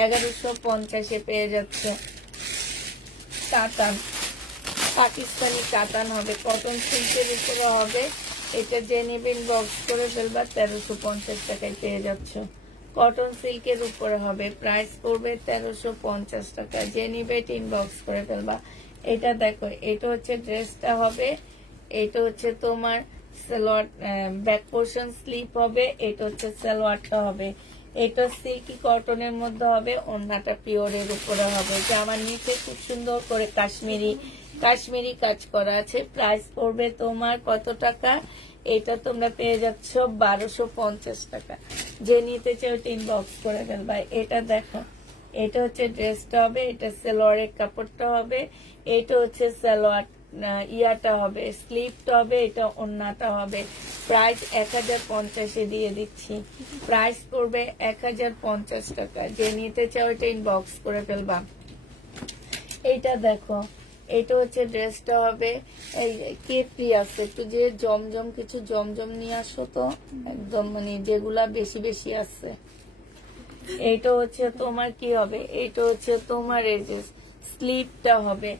1150-এ পেয়ে যাচ্ছ। কাতান, পাকিস্তানি কাতান হবে, কটন সিল্কের উপরে হবে। এটা যে নেবেন বক্স করে ফেলবা 1350 টাকায় পেয়ে যাচ্ছ। কটন সিল্কের উপরে হবে, প্রাইস পড়বে 1350 টাকা। যে নিবে ইনবক্স করে ফেলবা। এটা দেখো, এটা হচ্ছে ড্রেসটা হবে, এটা হচ্ছে তোমার সালোয়ার, ব্যাক পোর্শন স্লিপ হবে, এটা হচ্ছে সালোয়ারটা হবে। এটা সিল্কি কটনের মধ্যে হবে, ওড়নাটা পিওরের উপরে হবে। জামার নিচে খুব সুন্দর করে কাশ্মীরি কাজ করা আছে। প্রাইস পড়বে তোমার কত টাকা? এটা তোমরা পেয়ে যাচ্ছ 1250 টাকা। যে নিতে চাও ইনবক্স করে ফেলবা। এটা দেখো, এটা হচ্ছে ড্রেসটা হবে, এটা সালোয়ারের কাপড়টা হবে, এটা হচ্ছে সালোয়ার ইয়াটা হবে, স্লিপটা হবে, এটা ওড়নাটা হবে। প্রাইস 1050-এ দিয়ে দিচ্ছি। প্রাইস পড়বে 1050 টাকা। যে নিতে চাও এটা ইনবক্স করে ফেলবা। এইটা দেখো, এটা হচ্ছে ড্রেসটা হবে, এই কে ফ্রি আছে একটু যে জমজম, কিছু জমজম নিয়ে আসো তো, একদম মানে যেগুলা বেশি বেশি আছে। এইটা হচ্ছে তোমার কি হবে, এইটা হচ্ছে তোমার এই যে স্লিপটা হবে,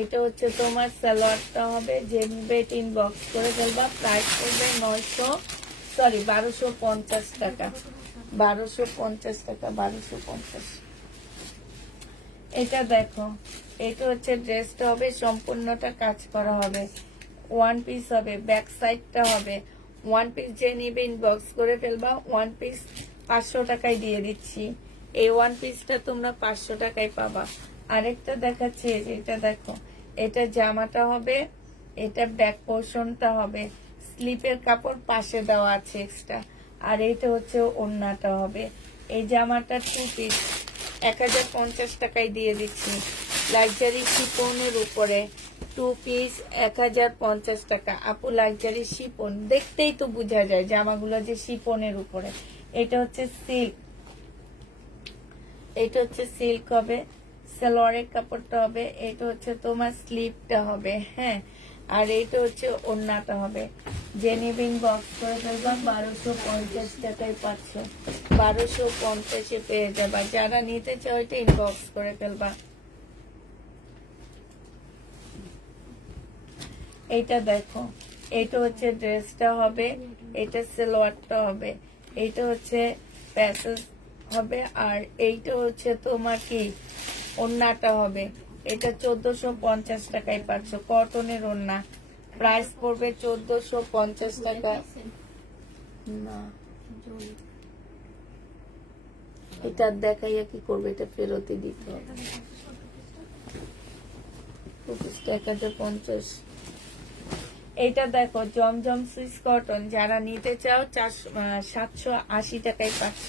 এটা হচ্ছে তোমার সালোয়ারটা হবে। যে নিবে ইনবক্স করে ফেলবা। প্রাইস করবে 1250 টাকা। 1250 টাকা, 1250। এটা দেখো, এটা হচ্ছে ড্রেসটা হবে, সম্পূর্ণটা কাজ করা হবে, ওয়ান পিস হবে, ব্যাক সাইডটা হবে ওয়ান পিস। যে নিবে ইনবক্স করে ফেলবা। ওয়ান পিস 500 টাকায় দিয়ে দিচ্ছি। এই ওয়ান পিসটা তোমরা 500 টাকায় পাবা। আরেকটা দেখাচ্ছি, এটা দেখো, এটা জামাটা হবে, এটা ব্যাক পোর্শনটা হবে, স্লিপের কাপড় পাশে দেওয়া আছে এক্সট্রা, আর এটা হচ্ছে ওড়নাটা হবে। এই জামাটা 2 পিস 1050 টাকায় দিয়ে দিচ্ছি। লাক্সারি শিপনের উপরে 2 পিস 1050 টাকা। আপু লাক্সারি শিপন দেখতেই তো বোঝা যায় জামাগুলো যে শিপনের উপরে। এটা হচ্ছে সিল্ক, এটা হচ্ছে সিল্ক হবে, সালোয়ারের কাপড়টা হবে, এটা হচ্ছে তোমার স্লিপটা হবে, হ্যাঁ, আর এটা হচ্ছে ওড়নাটা হবে। জেনিবিন বক্স করে ফেলবা। 1250 টাকায় পাচ্ছ। 1250-এ পেয়ে যাবা। যারা নিতে চাও এটা ইনবক্স করে ফেলবা। এইটা দেখো, এটা হচ্ছে ড্রেসটা হবে, এটা সালোয়ারটা হবে, এইটা হচ্ছে প্যাসেজ হবে, আর এইটা হচ্ছে তোমার কি ওড়নাটা হবে। এটা 1450 টাকায় পাচ্ছ, কটনের ওড়না। প্রাইস পড়বে 1450 টাকা। না, এটা দেখাইয়া কি করবে, এটা ফেরতই দিতে হবে। 1050। এইটা দেখো, জমজম সুইস কটন, যারা নিতে চাও 780 টাকায় পাচ্ছ।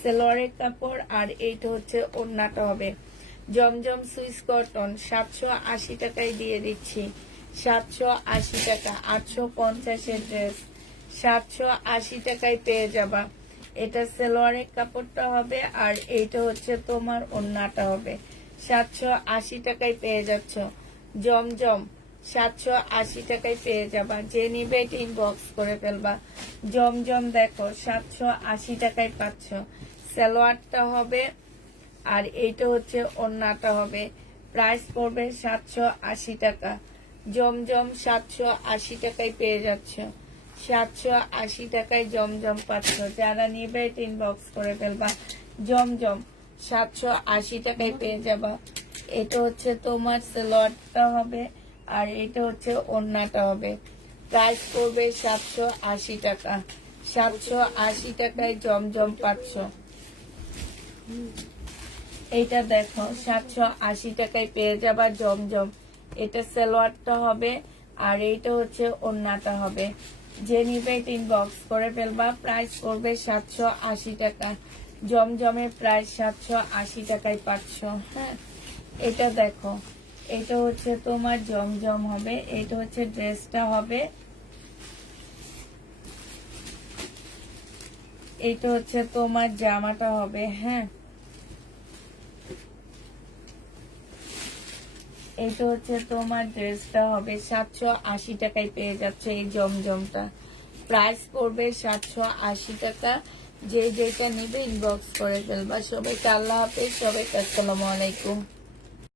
সালোয়ারের কাপড়, আর এইটা হচ্ছে ওড়নাটা হবে। জমজম সুইস কটন 780 টাকায় দিয়ে দিচ্ছি। 780 টাকা, 850-এর ড্রেস 780 টাকায় পেয়ে যাবা। এটা সালোয়ারের কাপড়টা হবে, আর এইটা হচ্ছে তোমার ওড়নাটা হবে। 780 টাকায় পেয়ে যাচ্ছ। জমজম 780 টাকায় পেয়ে যাবা। যে নিবে এটা ইনবক্স করে ফেলবা। জমজম দেখো 780 টাকায় পাচ্ছ। সালোয়ারটা হবে, আর এইটা হচ্ছে ওড়নাটা হবে। প্রাইস পড়বে 780 টাকা। জমজম 780 টাকায় পেয়ে যাচ্ছ। 780 টাকায় জমজম পাচ্ছ। যারা নিবে এটা ইনবক্স করে ফেলবা। জমজম 780 টাকায় পেয়ে যাবা। এটা হচ্ছে তোমার সালোয়ারটা হবে, আর এটা হচ্ছে ওড়নাটা হবে। প্রাইস পড়বে 780 টাকা। 780 টাকায় জমজম পাচ্ছ। এইটা দেখো, 780 টাকায় পেয়ে যাবা জমজম। এটা সালোয়ারটা হবে, আর এইটা হচ্ছে ওড়নাটা হবে। যে নিবে ইনবক্স করে ফেলবা। প্রাইস পড়বে 780 টাকা। জমজমের প্রাইস 780 টাকায় পাচ্ছ। হ্যাঁ, এটা দেখো, এটা হচ্ছে তোমার জমজম হবে, এটা হচ্ছে ড্রেসটা হবে, এটা হচ্ছে তোমার জামাটা হবে। হ্যাঁ, এটা হচ্ছে তোমার ড্রেসটা হবে। 780 টাকায় পেয়ে যাচ্ছে এই জমজমটা। প্রাইস পড়বে 780 টাকা। যে যেটা নিবে ইনবক্স করে ফেলবা। সবাইকে আল্লাহ হাফেজ, সবাইকে আসসালামু আলাইকুম।